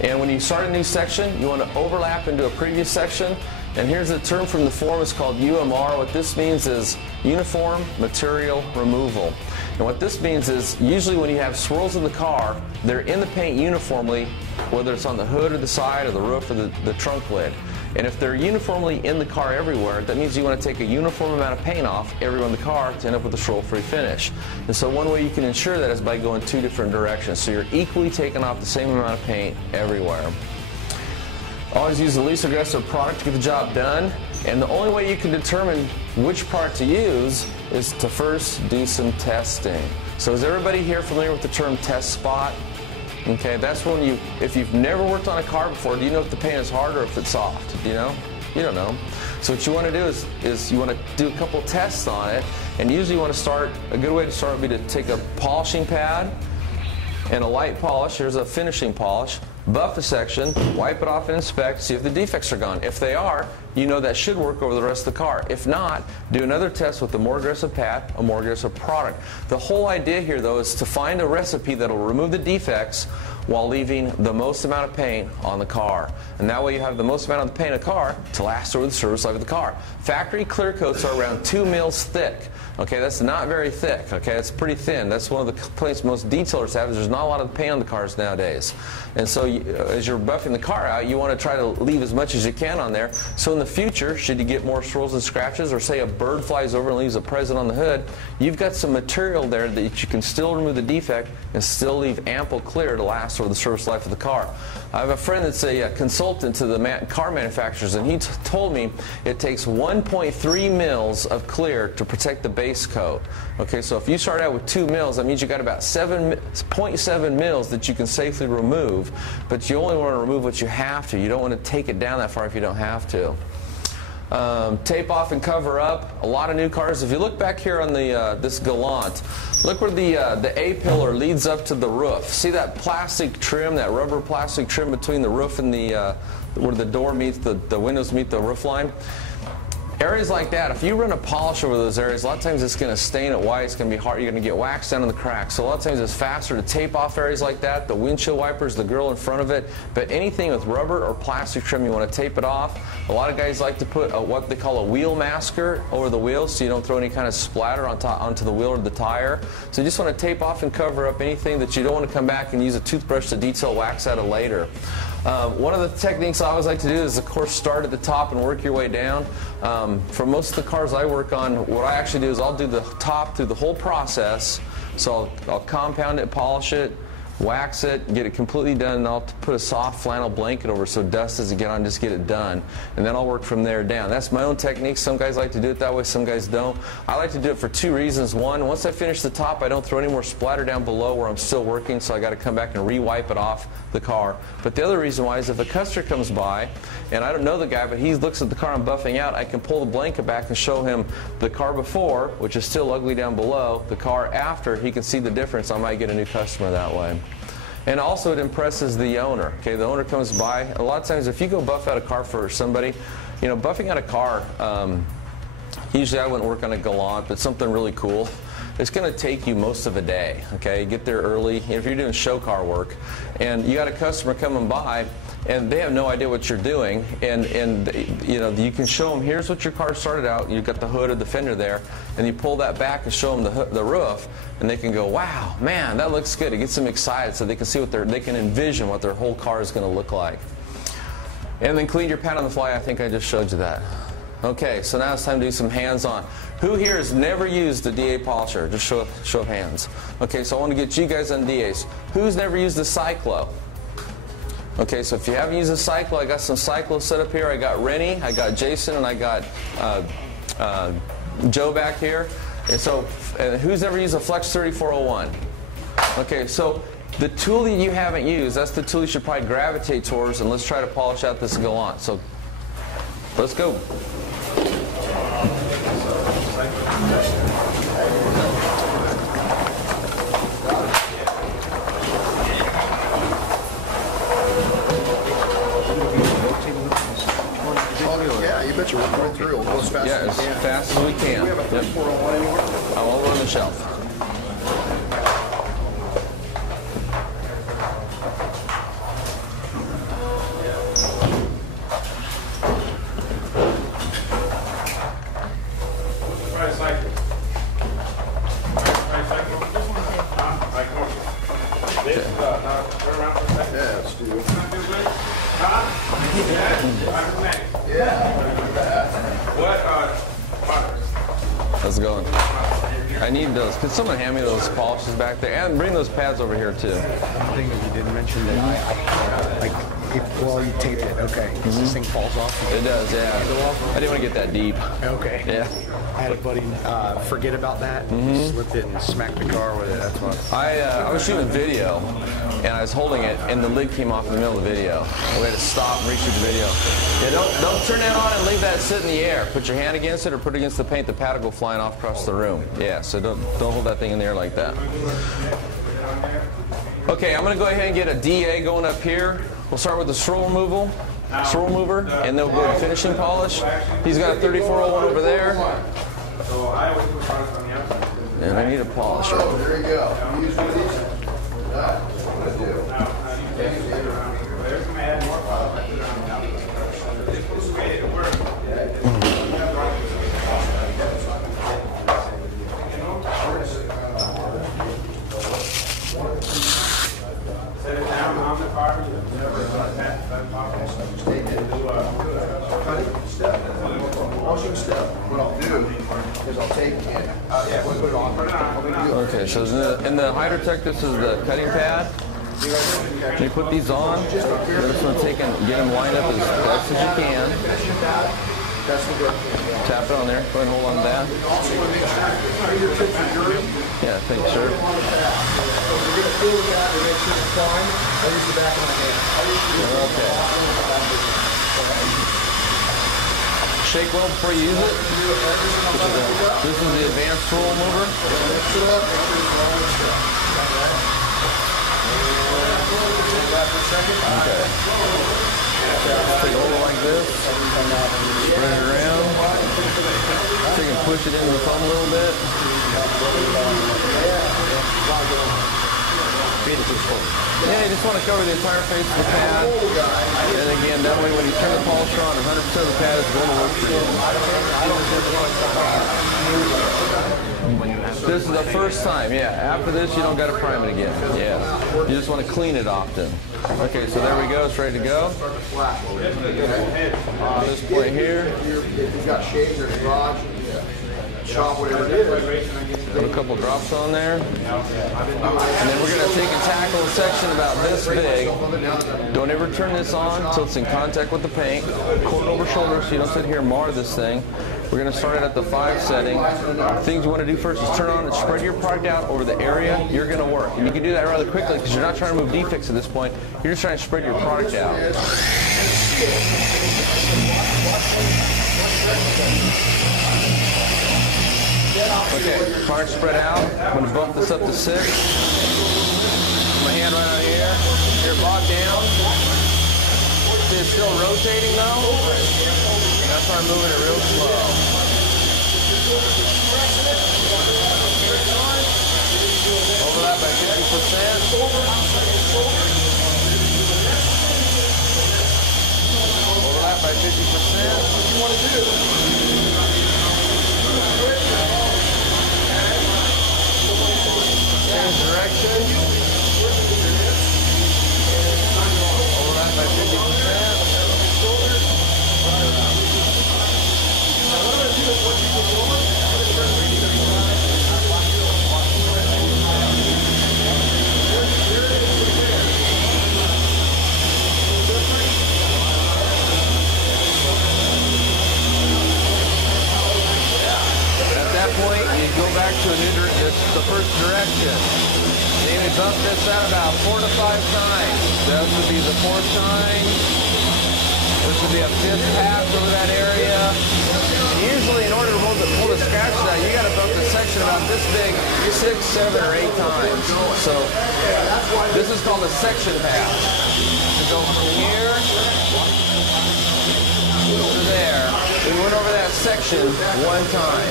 And when you start a new section, you want to overlap into a previous section. And here's a term from the form, it's called UMR. What this means is Uniform Material Removal. And what this means is usually when you have swirls in the car, they're in the paint uniformly, whether it's on the hood or the side or the roof or the trunk lid. And if they're uniformly in the car everywhere, that means you want to take a uniform amount of paint off everywhere in the car to end up with a swirl-free finish. And so one way you can ensure that is by going 2 different directions. So you're equally taking off the same amount of paint everywhere. Always use the least aggressive product to get the job done. And the only way you can determine which part to use is to first do some testing. So is everybody here familiar with the term test spot? Okay, that's when if you've never worked on a car before, do you know if the paint is hard or if it's soft? Do you know? You don't know. So what you want to do is you want to do a couple tests on it, and usually you want to start, a good way to start would be to take a polishing pad and a light polish. Here's a finishing polish. Buff a section, wipe it off and inspect, see if the defects are gone. If they are, you know that should work over the rest of the car. If not, do another test with a more aggressive pad, a more aggressive product. The whole idea here, though, is to find a recipe that will remove the defects while leaving the most amount of paint on the car. And that way you have the most amount of the paint of the car to last over the service life of the car. Factory clear coats are around 2 mils thick. Okay, that's not very thick. Okay, it's pretty thin. That's one of the complaints most detailers have, is there's not a lot of paint on the cars nowadays. And so as you're buffing the car out, you want to try to leave as much as you can on there. So in the future, should you get more swirls and scratches, or say a bird flies over and leaves a present on the hood, you've got some material there that you can still remove the defect and still leave ample clear to last over the service life of the car. I have a friend that's a consultant to the car manufacturers, and he told me it takes 1.3 mils of clear to protect the base coat. Okay, so if you start out with 2 mils, that means you got about 0.7 mils that you can safely remove, but you only want to remove what you have to. You don't want to take it down that far if you don't have to. Tape off and cover up. A lot of new cars. If you look back here on the this Galant, look where the A-pillar leads up to the roof. See that plastic trim, that rubber plastic trim between the roof and the where the door meets the windows meet the roof line? Areas like that, if you run a polish over those areas, a lot of times it's going to stain it white, it's going to be hard, you're going to get wax down in the cracks. So a lot of times it's faster to tape off areas like that, the windshield wipers, the grill in front of it, but anything with rubber or plastic trim, you want to tape it off. A lot of guys like to put what they call a wheel masker over the wheels so you don't throw any kind of splatter onto the wheel or the tire. So you just want to tape off and cover up anything that you don't want to come back and use a toothbrush to detail wax out of later. One of the techniques I always like to do is, of course, start at the top and work your way down. For most of the cars I work on, what I actually do is I'll do the top through the whole process. So I'll compound it, polish it, wax it, get it completely done, and I'll put a soft flannel blanket over so dust doesn't get on, just get it done. And then I'll work from there down. That's my own technique. Some guys like to do it that way, some guys don't. I like to do it for two reasons. One, once I finish the top, I don't throw any more splatter down below where I'm still working, so I got to come back and re-wipe it off the car. But the other reason why is if a customer comes by, and I don't know the guy, but he looks at the car I'm buffing out, I can pull the blanket back and show him the car before, which is still ugly down below, the car after. He can see the difference. I might get a new customer that way. And also it impresses the owner. Okay, the owner comes by. A lot of times if you go buff out a car for somebody, you know, buffing out a car, usually I wouldn't work on a Galant, but something really cool. It's going to take you most of a day. Okay, get there early. If you're doing show car work, and you got a customer coming by, and they have no idea what you're doing, and you know, you can show them, here's what your car started out. You've got the hood or the fender there, and you pull that back and show them the roof, and they can go, wow, man, that looks good. It gets them excited, so they can see what they can envision what their whole car is going to look like. And then clean your pad on the fly. I think I just showed you that. Okay, so now it's time to do some hands-on. Who here has never used a DA polisher? Just show of hands. Okay, so I want to get you guys on DAs. Who's never used a Cyclo? Okay, so if you haven't used a Cyclo, I got some Cyclo set up here. I got Rennie, I got Jason, and I got Joe back here. And so, who's ever used a Flex 3401? Okay, so the tool that you haven't used, that's the tool you should probably gravitate towards, and let's try to polish out this Galant. So, let's go. Yeah, you bet you we're going through. We'll go as fast Yeah, as we can. as fast as we can. Do we have a 3401 anywhere? I'm over on the shelf. Yeah, let's do it. How's it going? I need those. Could someone hand me those polishes back there? And bring those pads over here, too. One thing that you didn't mention that while you tape it, okay, this thing falls off. It does, yeah. I didn't want to get that deep. Okay. Yeah. I had a buddy forget about that. He slipped it and smacked the car with it. That's what. I was shooting video, and I was holding it, and the lid came off in the middle of the video. We had to stop and reshoot the video. Yeah, don't turn that on and leave that sit in the air. Put your hand against it or put it against the paint. The pad will go flying off across the room. Yeah, so don't hold that thing in the air like that. Okay, I'm going to go ahead and get a DA going up here. We'll start with the swirl remover, and then we'll go to finishing polish. He's got a 3401 over there. And I need a polisher. Oh, there you go. Use one of these. What do? Set it down on the car. Washing step. What I'll do is I'll take it. We'll put it on. Okay, so in the Hydrotech, this is the cutting pad. You put these on. You're just going to take and get them lined up as best as you can. Tap it on there. Go ahead and hold on to that. Yeah, thanks, sir. Okay. Shake well before you use it. This is the advanced swirl remover. Okay. Take a little like this. Spread it around. So you can push it into the foam a little bit. Yeah, you just want to cover the entire face of the pad. And again, that way when you turn the polisher on, 100% of the pad is going to work for you. This is the first time, yeah. After this, you don't got to prime it again. Yeah. You just want to clean it often. Okay, so there we go. It's ready to go. This point here. You've got shades or garage. Put a couple drops on there. And then we're going to take and tackle a section about this big. Don't ever turn this on until it's in contact with the paint. Cord over shoulder so you don't sit here and mar this thing. We're going to start it at the 5 setting. Things you want to do first is turn on and spread your product out over the area you're going to work. And you can do that rather quickly because you're not trying to move defects at this point. You're just trying to spread your product out. Okay, product spread out. I'm going to bump this up to 6. My hand right out here. Here, bogged down. See, it's still rotating though. That's why I'm moving it real slow. Overlap by 50%. Overlap by 50%. What do you want to do? Change direction. Overlap by 50%. At that point, you go back to the first direction. Then you bump this out about 4 to 5 times. This would be the 4th time. This would be a 5th pass over that area. Usually, in order to pull the scratches out, you got to bump the section about this big 6, 7, or 8 times. So this is called a section pass. To go from here to there. We went over that section 1 time.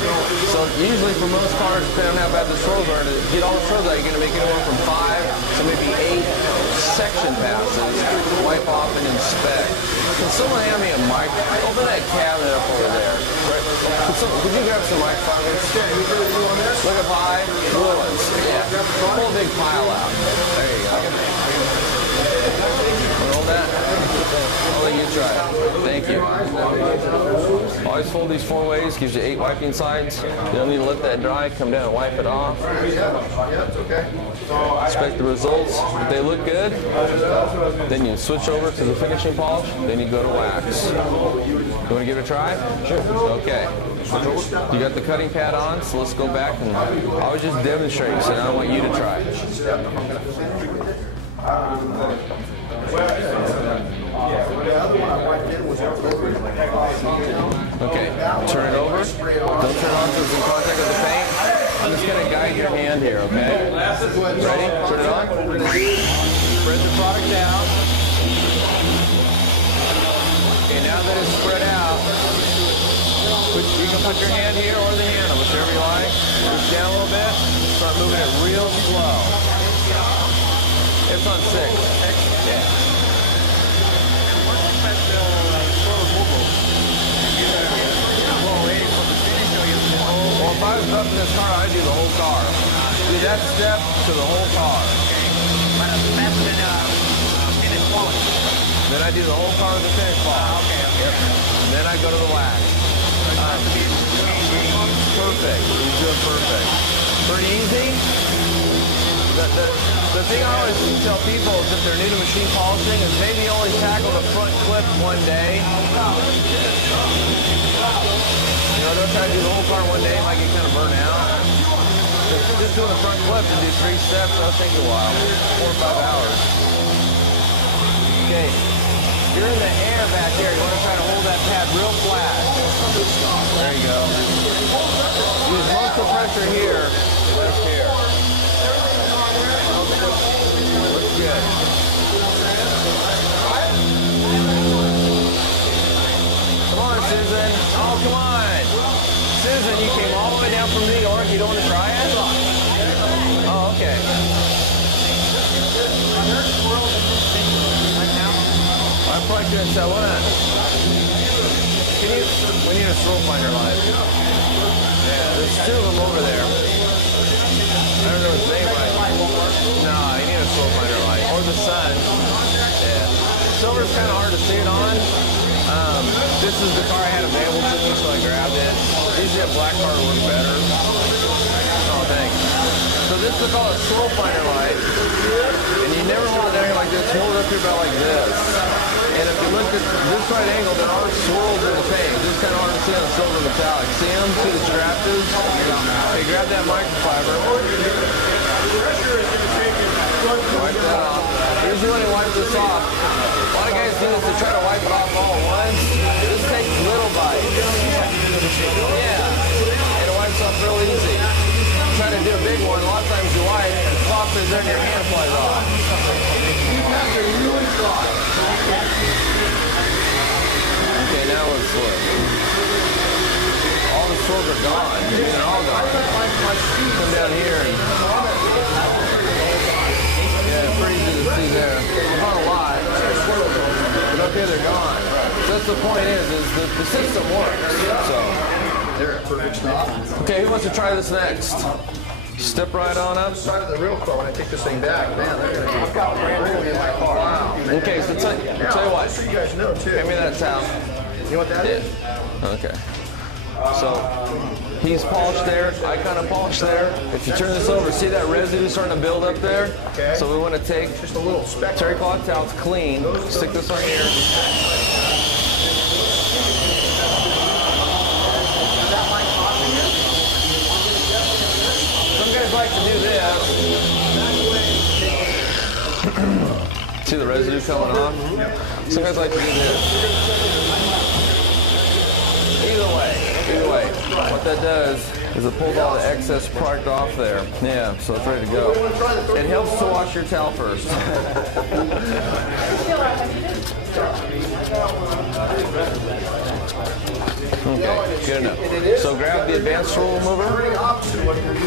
So usually for most cars, depending on how bad the swirls are, to get all the swirls out, you're going to make anywhere from 5 to maybe 8 section passes. Wipe off and inspect. Can someone hand me a mic? Open that cabinet up over there. Could you grab some mic fibers? Look up high. Blue ones. Yeah. Pull a big pile out. There you go. Hold that. I'll let you try it. Thank you. Always fold these 4 ways. Gives you 8 wiping sides. You don't need to let that dry. Come down and wipe it off. Inspect the results. If they look good, then you switch over to the finishing polish. Then you go to wax. You want to give it a try? Sure. Okay. You got the cutting pad on, so let's go back and I was just demonstrating, so now I want you to try. Okay, turn it over. Don't turn it on until it's in contact with the paint. I'm just going to guide your hand here, okay? Ready? Turn it on. Spread the product out. Okay, now that it's spread out, you can put your hand here or the handle, whichever you like. Push down a little bit. Start moving it real slow. It's on 6. Yeah. Well, if I was up in this car, I'd do the whole car. Do that step to the whole car. Then I do the whole car with the finish polish. Yep. Then I go to the wax. Perfect. He's doing perfect. Pretty easy. The thing I always tell people is if they're new to machine polishing is maybe only tackle the front clip one day. You know, don't try to do the whole car one day. You might get kind of burnt out. Just doing the front clip and do 3 steps, that'll take a while. 4 or 5 hours. Okay. You're in the air back there. You want to try to hold that pad real flat. There you go. Use most of the pressure here, less here. Looks good. Come on, Susan. Oh, come on. Susan, you came all the way down from New York. You don't want to try it? Oh, okay. I'm probably going to sell one. We need a swirl finder light. Yeah, there's 2 of them over there. I don't know his name right. No, you need a swirl finder light. Or the sun. Yeah. Silver's kind of hard to see it on. This is the car I had available to me, so I grabbed it. Usually a black car would work better. Oh, thanks. So this is called a swirl finder light. And you never hold it down here like this. Hold it up here about like this. And if you look at this right angle, there are swirls in the paint. This is kind of hard to see on silver metallic. See them? See the strappers? Okay, grab that microfiber. Wipe that off. Usually when you wipe this off, a lot of guys do this to try to wipe it off all at once. This takes little bites. Yeah. And it wipes off real easy. Try to do a big one, a lot of times you wipe, and the flop is there and your hand flies off. Okay, now let's look. All the swirls are gone. I mean, they're all gone. Come down here and... Yeah, pretty easy to see there. Not a lot. But okay, they're gone. So that's the point is the system works. So... Okay, who wants to try this next? Step right on up. Side of the real car when I take this thing back, man, they're going to be. I've got brand new in my car. Wow. Okay, so tell you what. So you guys know too. Hand me that towel. You know what that is? Okay. So he's polished there. I kind of polished there. If you turn this over, see that residue starting to build up there? Okay. So we want to take Just a little speck. terry cloth towel. It's clean. Stick this on here. Some guys like to do this. See the residue coming off? Some guys like to do this. Either way, what that does is it pulls all the excess product off there. Yeah, so it's ready to go. It helps to wash your towel first. Okay, good enough. So grab the advanced swirl remover.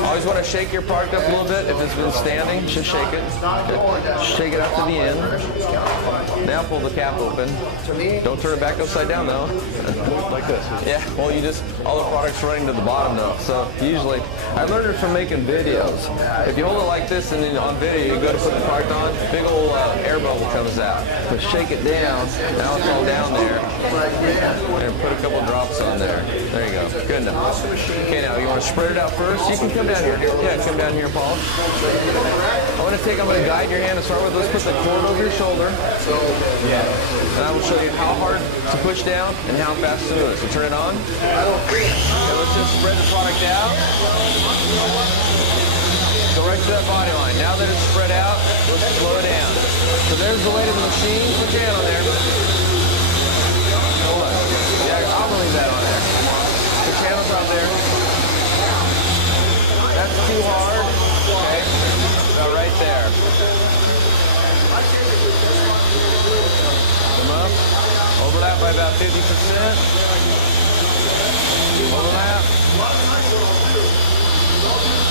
Always want to shake your product up a little bit. If it's been standing, just shake it. Okay. Shake it up to the end. Now pull the cap open. Don't turn it back upside down though. Like this. Yeah, well you just, all the product's running to the bottom though. So usually, I learned it from making videos. If you hold it like this and then on video you go to put the product on, big old air bubble comes out. But shake it down, now it's all down there. And put a couple drops on there. There you go. Good enough. Okay, now you want to spread it out first? You can come down here. Yeah, come down here and polish. I'm going to guide your hand to start with. Let's put the cord over your shoulder. And I will show you how hard to push down and how fast to do it. So turn it on. And let's just spread the product out. Go right to that body line. Now that it's spread out, let's slow it down. So there's the weight of the machine. Put your hand on there. Yeah, I'm going to leave that on there. Put your hand on there. That's too hard. Okay. Now right there. Come up. Overlap by about 50%. Overlap.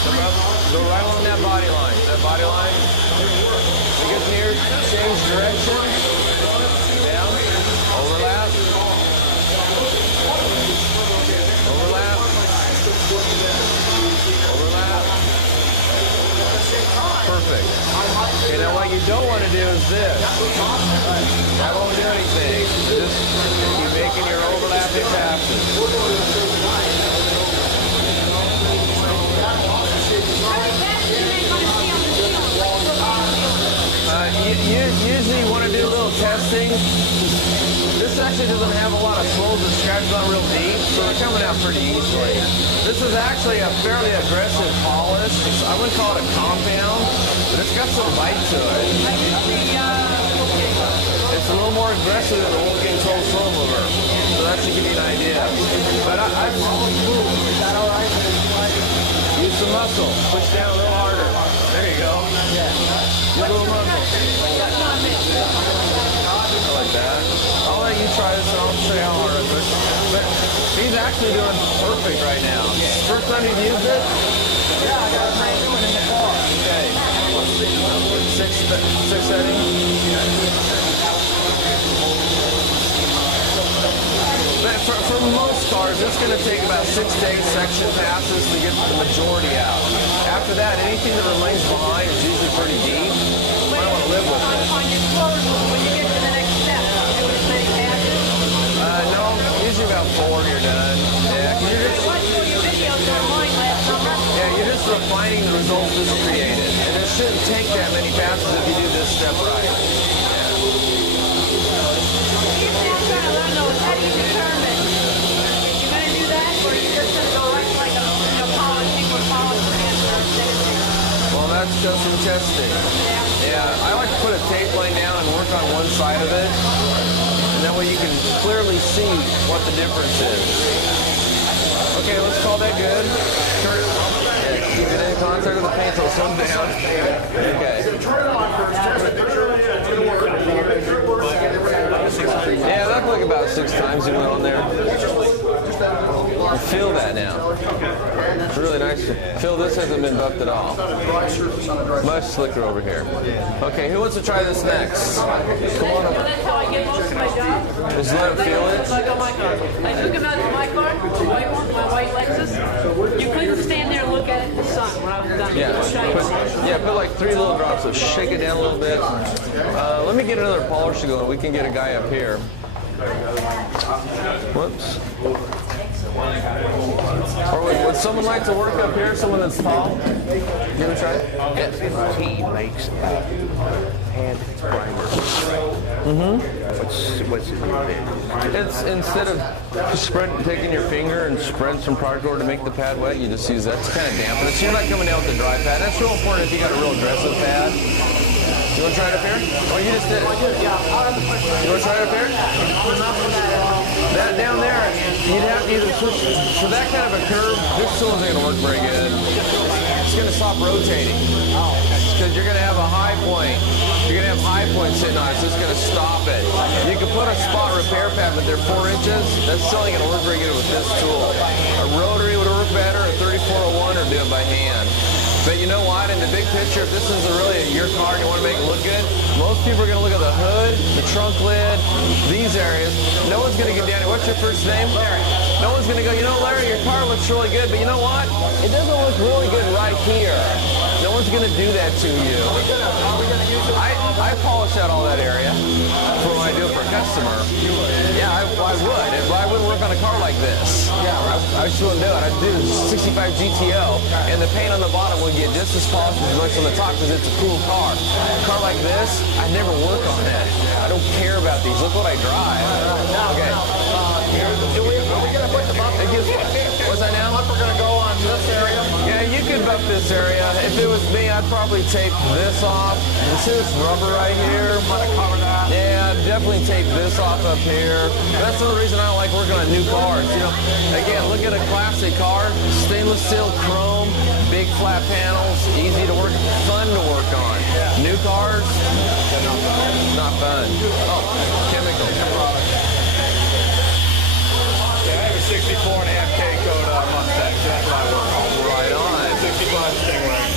Come up. Go right along that body line. That body line. When you get near, change direction. Down. Overlap. Overlap. Overlap. Perfect. Okay, now what you don't want to do is this. That won't do anything. Just keep making your overlapping passes. Usually you want to do a little testing. This actually doesn't have a lot of swirls and scratches on real deep, so they're coming out pretty easily. This is actually a fairly aggressive polish. I wouldn't call it a compound, but it's got some bite to it. It's a little more aggressive than the Wolfgang Soul Swirl Mover, so that should give you an idea. But is that all right? Use some muscle. Push down a little harder. There you go. Use a little muscle. I like that. I'll let you try this and I'll show you how hard it is. But he's actually doing perfect right now. First time you've used it? Yeah, I got a nice one in the car. Okay. Six settings. But for most cars, it's going to take about 6 to 8 section passes to get the majority out. After that, anything that remains behind is usually pretty deep. You might want to live with it. When you get to the next step, do as many passes? No, usually about 4 and you're done. Yeah, 'cause you're just... just refining the results that's created. And it shouldn't take that many passes if you do this step right. How do you determine? You're going to do that, or you're just going to go right like a polishing or polishing or Well, that's just some testing. Yeah, I like to put a tape line down and work on one side of it. And that way you can clearly see what the difference is. Okay, let's call that good. Yeah, keep it in contact with the paint till it slows down. Okay. Yeah, that look about 6 times you went on there. You feel that now. It's really nice. Phil, this hasn't been buffed at all. Much slicker over here. Okay, who wants to try this next? Come on. That's how I get most of my job. Just let it feel it. Like on my car. I took him out to my car, the white one, my white Lexus. You couldn't stand there and look at it in the sun when I was done. Yeah, put like 3 little drops of shake it down a little bit. Let me get another polisher going. We can get a guy up here. Whoops. Or would someone like to work up here? Someone that's tall? Give it a try? Yes. He makes hand primer. What's it do? It's instead of taking your finger and spreading some product over to make the pad wet, you just use that to kind of dampen it. So you're not coming down with the dry pad. That's real important if you got a real aggressive pad. You want to try it up here? Oh, you just did it. You want to try it up here? That down there, you'd have to either switch. For that kind of a curve, this tool isn't going to work very good. It's going to stop rotating. Because you're going to have a high point. You're going to have high point sitting on it, so it's going to stop it. You can put a spot repair pad, but they're 4 inches. That's still ain't going to work very good with this tool. A rotary would work better, a 3401, or do it by hand. But you know what? In the big picture, if this is really your car and you want to make it look good, most people are going to look at the hood, the trunk lid, these areas. No one's going to get down here. What's your first name? Larry. No one's going to go, you know, Larry, your car looks really good, but you know what? It doesn't look really good right here. No one's going to do that to you. I polish out all that area for when I do it for a customer. Yeah, I would. I wouldn't work on a car like this. Yeah, I just wouldn't do it. I'd do 65 GTO, and the paint on the bottom would get just as polished as much on the top because it's a cool car. A car like this, I never work on it. I don't care about these. Look what I drive. Okay. Are we going to put the bump? What's that now? We're going to go on this area. Yeah, you could bump this area. If it was me, I'd probably tape this off. You see this rubber right here? Yeah, I'd definitely tape this off up here. That's the reason I don't like working on new cars. You know, again, look at a classic car, stainless steel, chrome, big flat panels, easy to work, fun to work on. New cars, not fun. Oh, chemical. Yeah, I have a 64.5K code Mustang, so that's what I work on. Right on. 65 Stingray.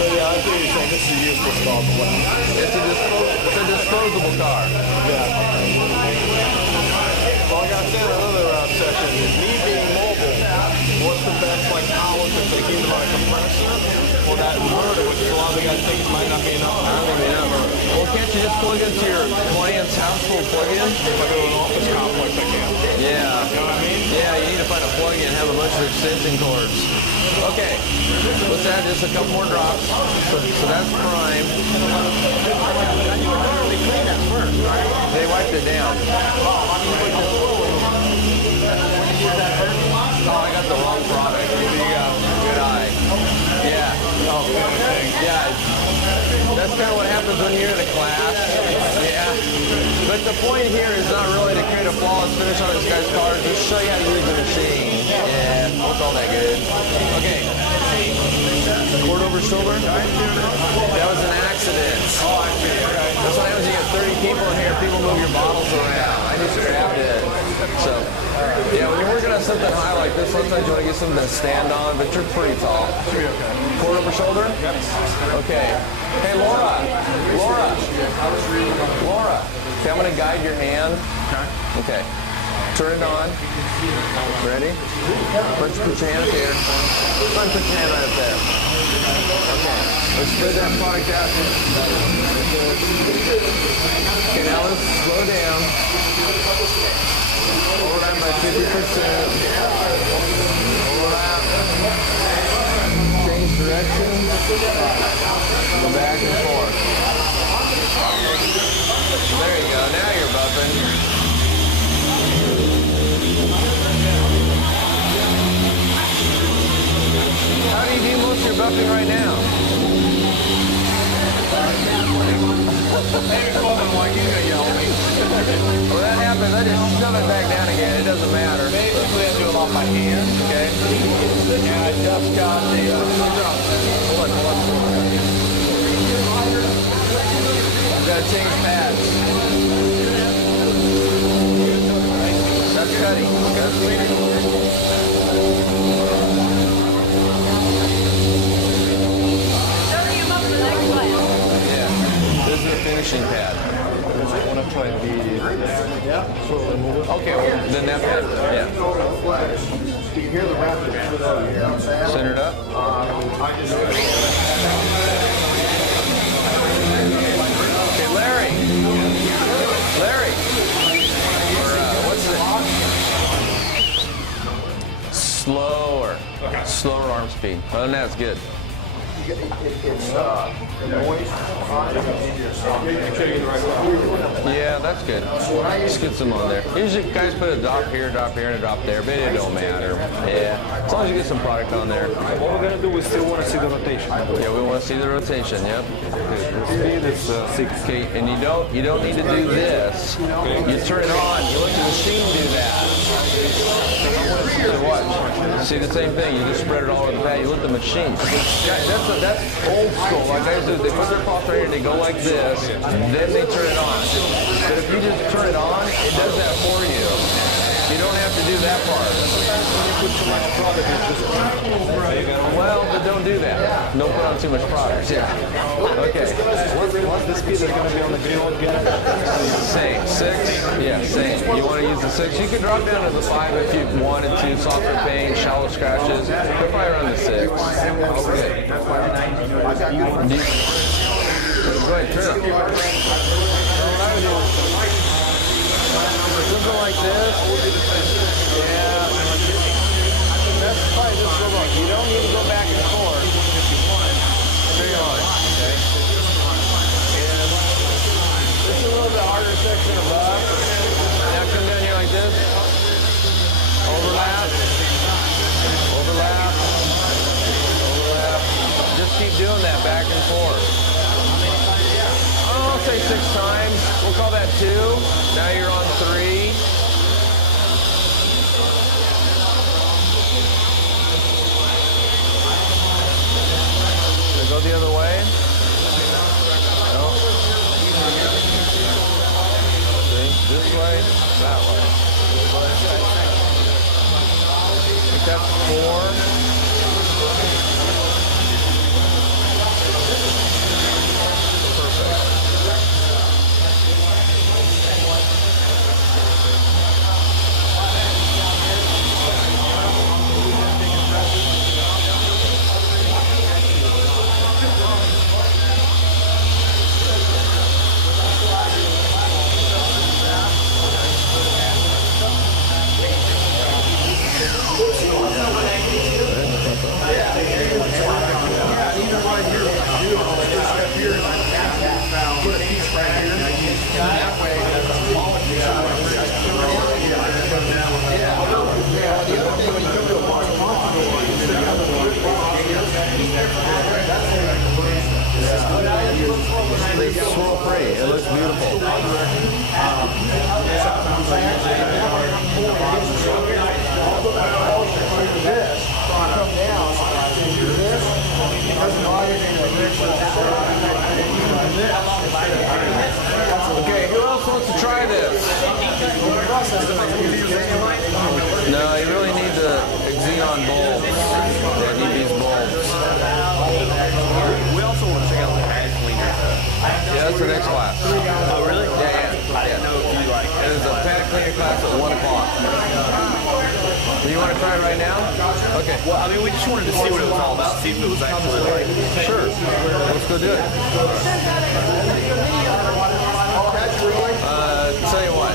So yeah, I think you're saying this is a used disposable. It's a disposable car. Yeah. Well, like I said in another session, me being mobile, what's the best like power to take either on a compressor or that inverter, which a lot of the guys think might not be enough power. Well, can't you just plug into your client's household plug-in? If I go to an office complex, I can. Yeah. You know what I mean? Yeah, you need to find a plug-in and have a bunch of extension cords. Okay, let's add just a couple more drops. So that's prime. They wiped it down. Oh, I got the wrong product. Here you go. Good eye. Yeah. Oh, yeah. That's kind of what happens when you're in a class. Yeah. But the point here is not really to create a flawless finish on this guy's car. Just show you how to use the machine. Yeah, it's all that good. Okay. Cord over shoulder. That was an accident. That's what happens when you get 30 people in here. People move your bottles around. I just grabbed it. So, yeah, when you're working on something high like this, sometimes you want to get something to stand on, but you're pretty tall. Should be okay. Cord over shoulder? Yep. Okay. Hey, Laura. Okay, I'm going to guide your hand. Okay. Turn it on. Ready? Let's put your hand up here. Put your hand right up there. Okay. Let's spread that product out. Okay, now let's slow down. Lower that by 50%. Lower that. you're buffing right now? Well, that happens. I just shove it back down again. It doesn't matter. Basically, I do it off my hand. Okay. And I just got the Hold on. I've got to change pads. That's cutting. That's Serving him up for the next class. yeah. This is the finishing pad. I want to try Okay, well, then that pad. Yeah. You hear the rapid flow, you know what I'm saying? Center it up. Okay, Larry. Larry. Or, what's it? Slower. Slower arm speed. Other than that, it's good. It's noise on it. Yeah, that's good. Just get some on there. Usually guys put a drop here, and a drop there, but it don't matter. Yeah, as long as you get some product on there. What we're gonna do, we still want to see the rotation. Yeah, we want to see the rotation. Yep. The speed is 6. Okay, and you don't need to do this. You turn it on. You let the machine do that. So watch. See the same thing. You just spread it all over the pad. You let the machine. Guys, that's old school. Like guys do, they put their cloth right here, they go like this, then they turn it on. But if you just turn it on, it does that for you. You don't have to do that part. Well, but don't do that. Don't put on too much product. Yeah. Okay. What's the speed that's going to be on the Griot again? Same. 6? Yeah, same. You want to use the 6? You can drop down to the 5 if you wanted to. Softer paint, shallow scratches. Go probably around the 6. Okay. Go ahead, turn it. Something like this. Yeah. That's probably just go wrong. You don't need to go back and forth. Straight on. Okay. And this is a little bit harder section above. Now come down here like this. Overlap. Overlap. Overlap. Just keep doing that back and forth. I'll say 6 times. We'll call that 2. Now you're on 3. Go the other way. No. See? This way, that way. I think that's 4. They swirl pretty. It looks beautiful. Okay, who else wants to try this? No, you really need the xenon bulbs. Yeah, you need these bulbs. We also want to check out the pad cleaner. Yeah, that's the next class. Oh, really? Yeah. I didn't know if you like. There's a pad cleaner class at 1 o'clock. You want to try it right now? Okay. Well, I mean, we just wanted to see what it was all about, see if it was actually like. Sure. Let's go do it. Tell you what.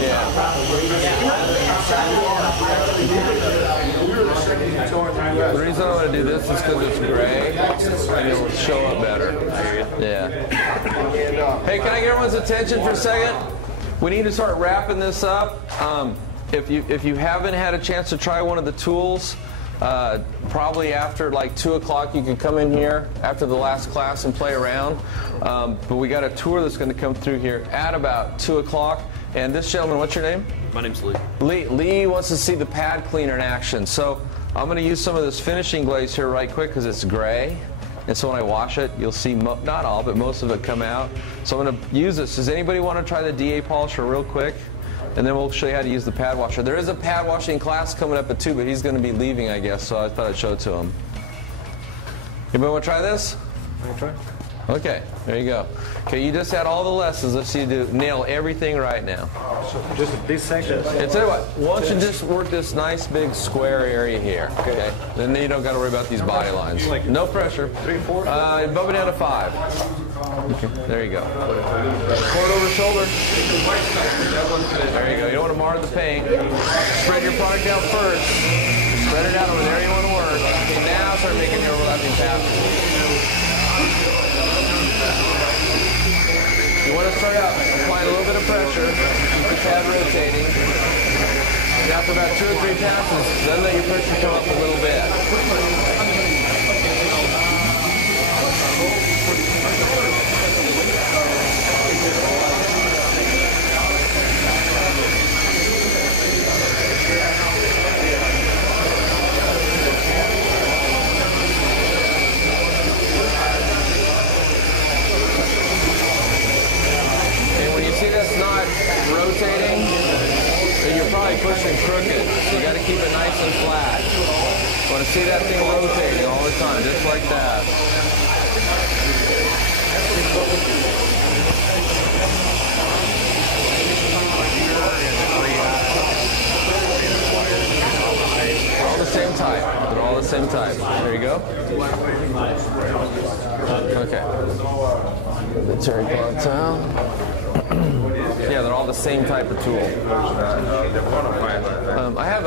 Yeah. The reason I want to do this is because it's gray and it'll show up better. Yeah. Hey, can I get everyone's attention for a second? We need to start wrapping this up. if you haven't had a chance to try one of the tools, probably after like 2 o'clock you can come in here after the last class and play around. But we got a tour that's going to come through here at about 2 o'clock. And this gentleman, what's your name? My name's Lee. Lee wants to see the pad cleaner in action. So I'm going to use some of this finishing glaze here right quick because it's gray. And so when I wash it, you'll see, not all, but most of it come out. So I'm going to use this. Does anybody want to try the DA polisher real quick? And then we'll show you how to use the pad washer. There is a pad washing class coming up at 2, but he's going to be leaving, I guess, so I thought I'd show it to him. Anybody want to try this? I can try. Okay, there you go. Okay, you just had all the lessons. Let's see you do nail everything right now. So just this section? And tell you what, why don't you just work this nice big square area here, okay? Then you don't got to worry about these body lines. No pressure. 3, 4? Bump it down to 5. Okay, there you go. Cord over shoulder. There you go. You don't want to mar the paint. Spread your product out first. Spread it out over there you want to work. Okay, now start making your overlapping passes. You want to start out applying a little bit of pressure, keep the pad rotating. After about 2 or 3 passes, then let your pressure come up a little bit. See that's not rotating, then you're probably pushing crooked. So you got to keep it nice and flat. You want to see that thing rotating all the time, just like that. They're all the same type. They're all the same type. There you go. Okay. The cherry cloth towel. Yeah, they're all the same type of tool. I have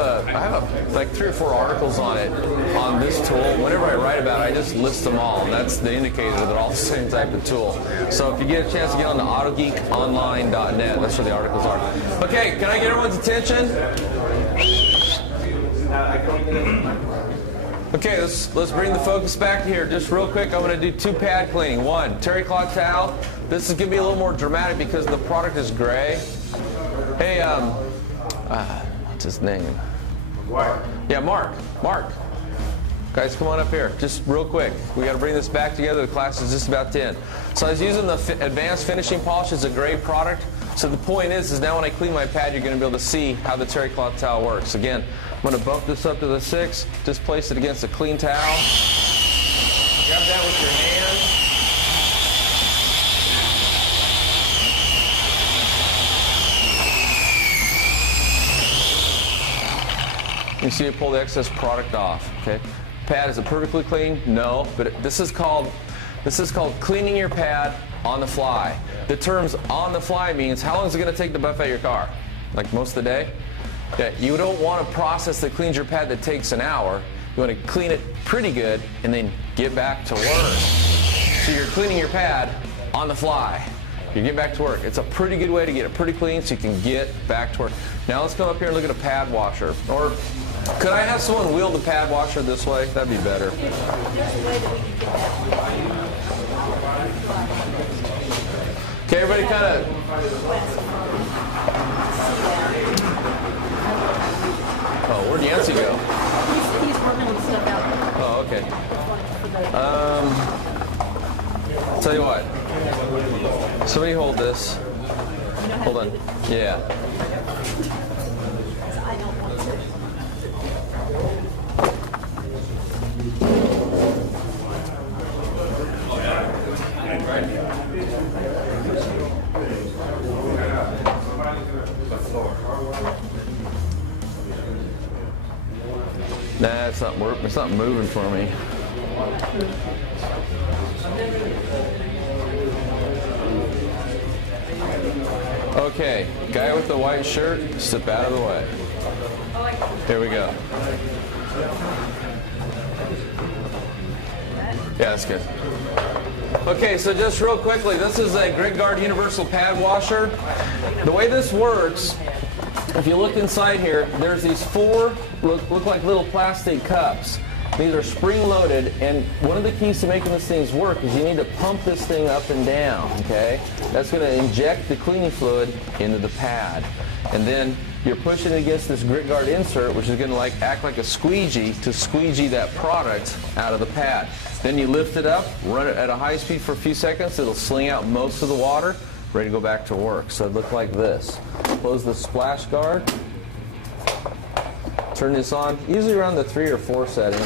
like 3 or 4 articles on it, on this tool. Whenever I write about it, I just list them all, and that's the indicator that they're all the same type of tool. So if you get a chance to get on to autogeekonline.net, that's where the articles are. Okay, can I get everyone's attention? Okay, let's bring the focus back here just real quick. I'm going to do 2 pad cleaning. 1, terry cloth towel. This is going to be a little more dramatic because the product is gray. Hey, what's his name? Yeah, Mark. Guys, come on up here, just real quick. We got to bring this back together. The class is just about to end. So I was using the advanced finishing polish. It's a gray product. So the point is now when I clean my pad, you're going to be able to see how the terry cloth towel works. Again, I'm going to bump this up to the 6. Just place it against a clean towel. Grab that with your hand. You see it pull the excess product off. Okay, pad, is it perfectly clean? No, but this is called cleaning your pad on the fly. The terms on the fly means how long is it going to take to buff out your car? Like most of the day? Yeah, you don't want a process that cleans your pad that takes an hour. You want to clean it pretty good and then get back to work. So you're cleaning your pad on the fly. You get back to work. It's a pretty good way to get it pretty clean so you can get back to work. Now let's come up here and look at a pad washer. Or could I have someone wheel the pad washer this way? That'd be better. Okay, everybody kind of... Oh, where'd Yancy go? He's working stuff out. Oh, okay. Tell you what. Somebody hold this. Hold on. Yeah. Nah, it's not working. It's not moving for me. Okay, guy with the white shirt, step out of the way. Here we go. Yeah, that's good. Okay, so just real quickly, this is a Griot Universal Pad Washer. The way this works if you look inside here, there's these four look like little plastic cups. These are spring-loaded, and one of the keys to making these things work is you need to pump this thing up and down, okay? That's going to inject the cleaning fluid into the pad. And then you're pushing it against this grit guard insert, which is going to act like a squeegee to squeegee that product out of the pad. Then you lift it up, run it at a high speed for a few seconds. It'll sling out most of the water, ready to go back to work. So it look like this. Close the splash guard. Turn this on, usually around the 3 or 4 setting.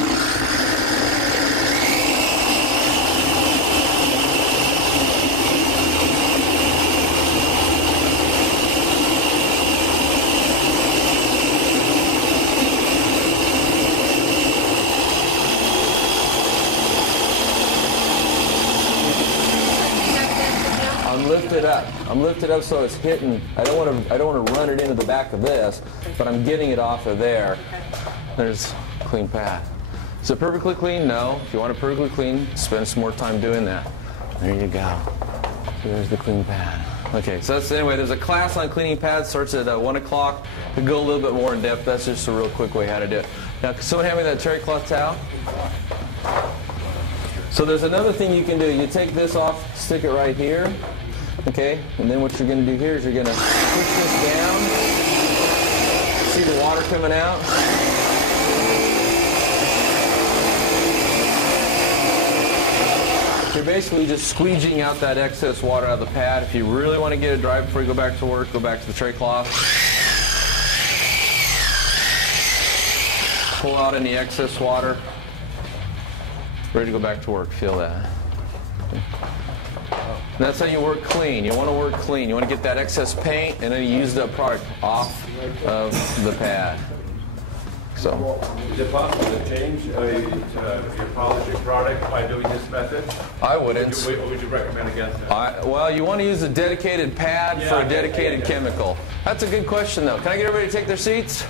I'm lifted up so it's hitting. I don't want to run it into the back of this, but I'm getting it off of there. There's a clean pad. Is it perfectly clean? No. If you want it perfectly clean, spend some more time doing that. There you go. There's the clean pad. Okay, so that's anyway. There's a class on cleaning pads. Starts at 1 o'clock. To go a little bit more in depth, that's just a real quick way how to do it. Now, can someone hand me that terry cloth towel? So there's another thing you can do. You take this off, stick it right here. Okay, and then what you're going to do here is you're going to push this down. See the water coming out? You're basically just squeegeeing out that excess water out of the pad. If you really want to get it dry before you go back to work, go back to the tray cloth. Pull out any excess water. Ready to go back to work. Feel that. Okay. That's how you work clean. You want to work clean. You want to get that excess paint and any used up product off of the pad. So. Is it possible to change your polishing product by doing this method? I wouldn't. Would you recommend against that? Well, you want to use a dedicated pad for a dedicated chemical. That's a good question, though. Can I get everybody to take their seats?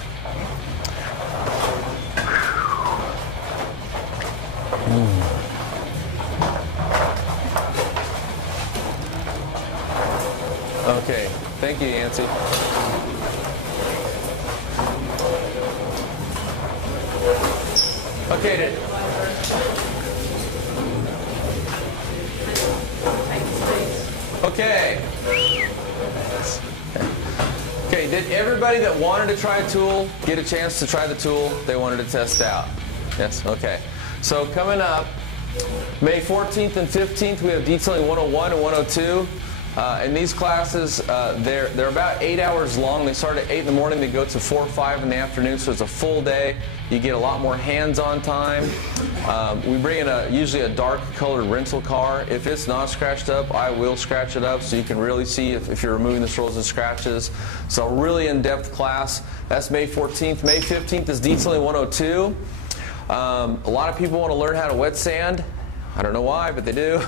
Okay, thank you, Yancy. Okay. Okay. Okay, did everybody that wanted to try a tool get a chance to try the tool they wanted to test out? Yes, okay. So coming up, May 14th and 15th, we have Detailing 101 and 102. And these classes, they're about 8 hours long. They start at 8 in the morning. They go to 4 or 5 in the afternoon, so it's a full day. You get a lot more hands-on time. We bring in usually a dark colored rental car. If it's not scratched up, I will scratch it up so you can really see if you're removing the swirls and scratches. So a really in-depth class. That's May 14th. May 15th is Detailing 102. A lot of people want to learn how to wet sand. I don't know why, but they do.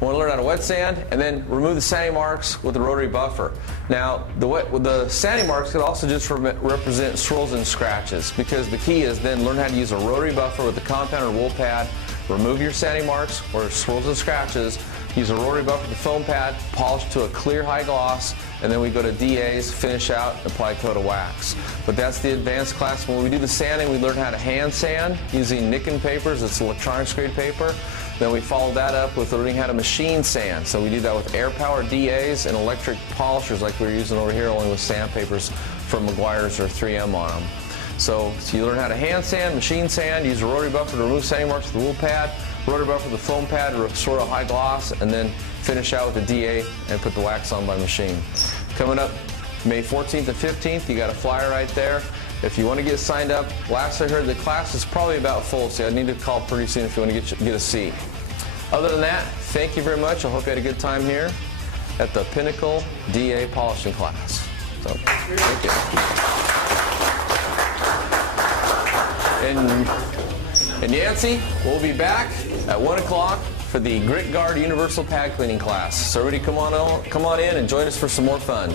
Want to learn how to wet sand and then remove the sanding marks with the rotary buffer. Now, the sanding marks could also just represent swirls and scratches, because the key is then learn how to use a rotary buffer with the compound or wool pad, remove your sanding marks or swirls and scratches, use a rotary buffer with the foam pad, polish to a clear high gloss, and then we go to DAs, finish out, apply coat of wax. But that's the advanced class. When we do the sanding, we learn how to hand sand using Nikken papers. It's electronics grade paper. Then we follow that up with learning how to machine sand. So we do that with air-powered DAs and electric polishers like we're using over here, only with sandpapers from Meguiar's or 3M on them. So you learn how to hand sand, machine sand, use a rotary buffer to remove sanding marks with the wool pad, rotary buffer with the foam pad to restore a high gloss, and then finish out with the DA and put the wax on by machine. Coming up May 14th and 15th, you got a flyer right there. If you want to get signed up, last I heard the class is probably about full, so I need to call pretty soon if you want to get a seat. Other than that, thank you very much. I hope you had a good time here at the Pinnacle DA polishing class. So, thank you. And Yancy, we'll be back at 1 o'clock for the Grit Guard Universal Pad Cleaning class. So everybody come on in and join us for some more fun.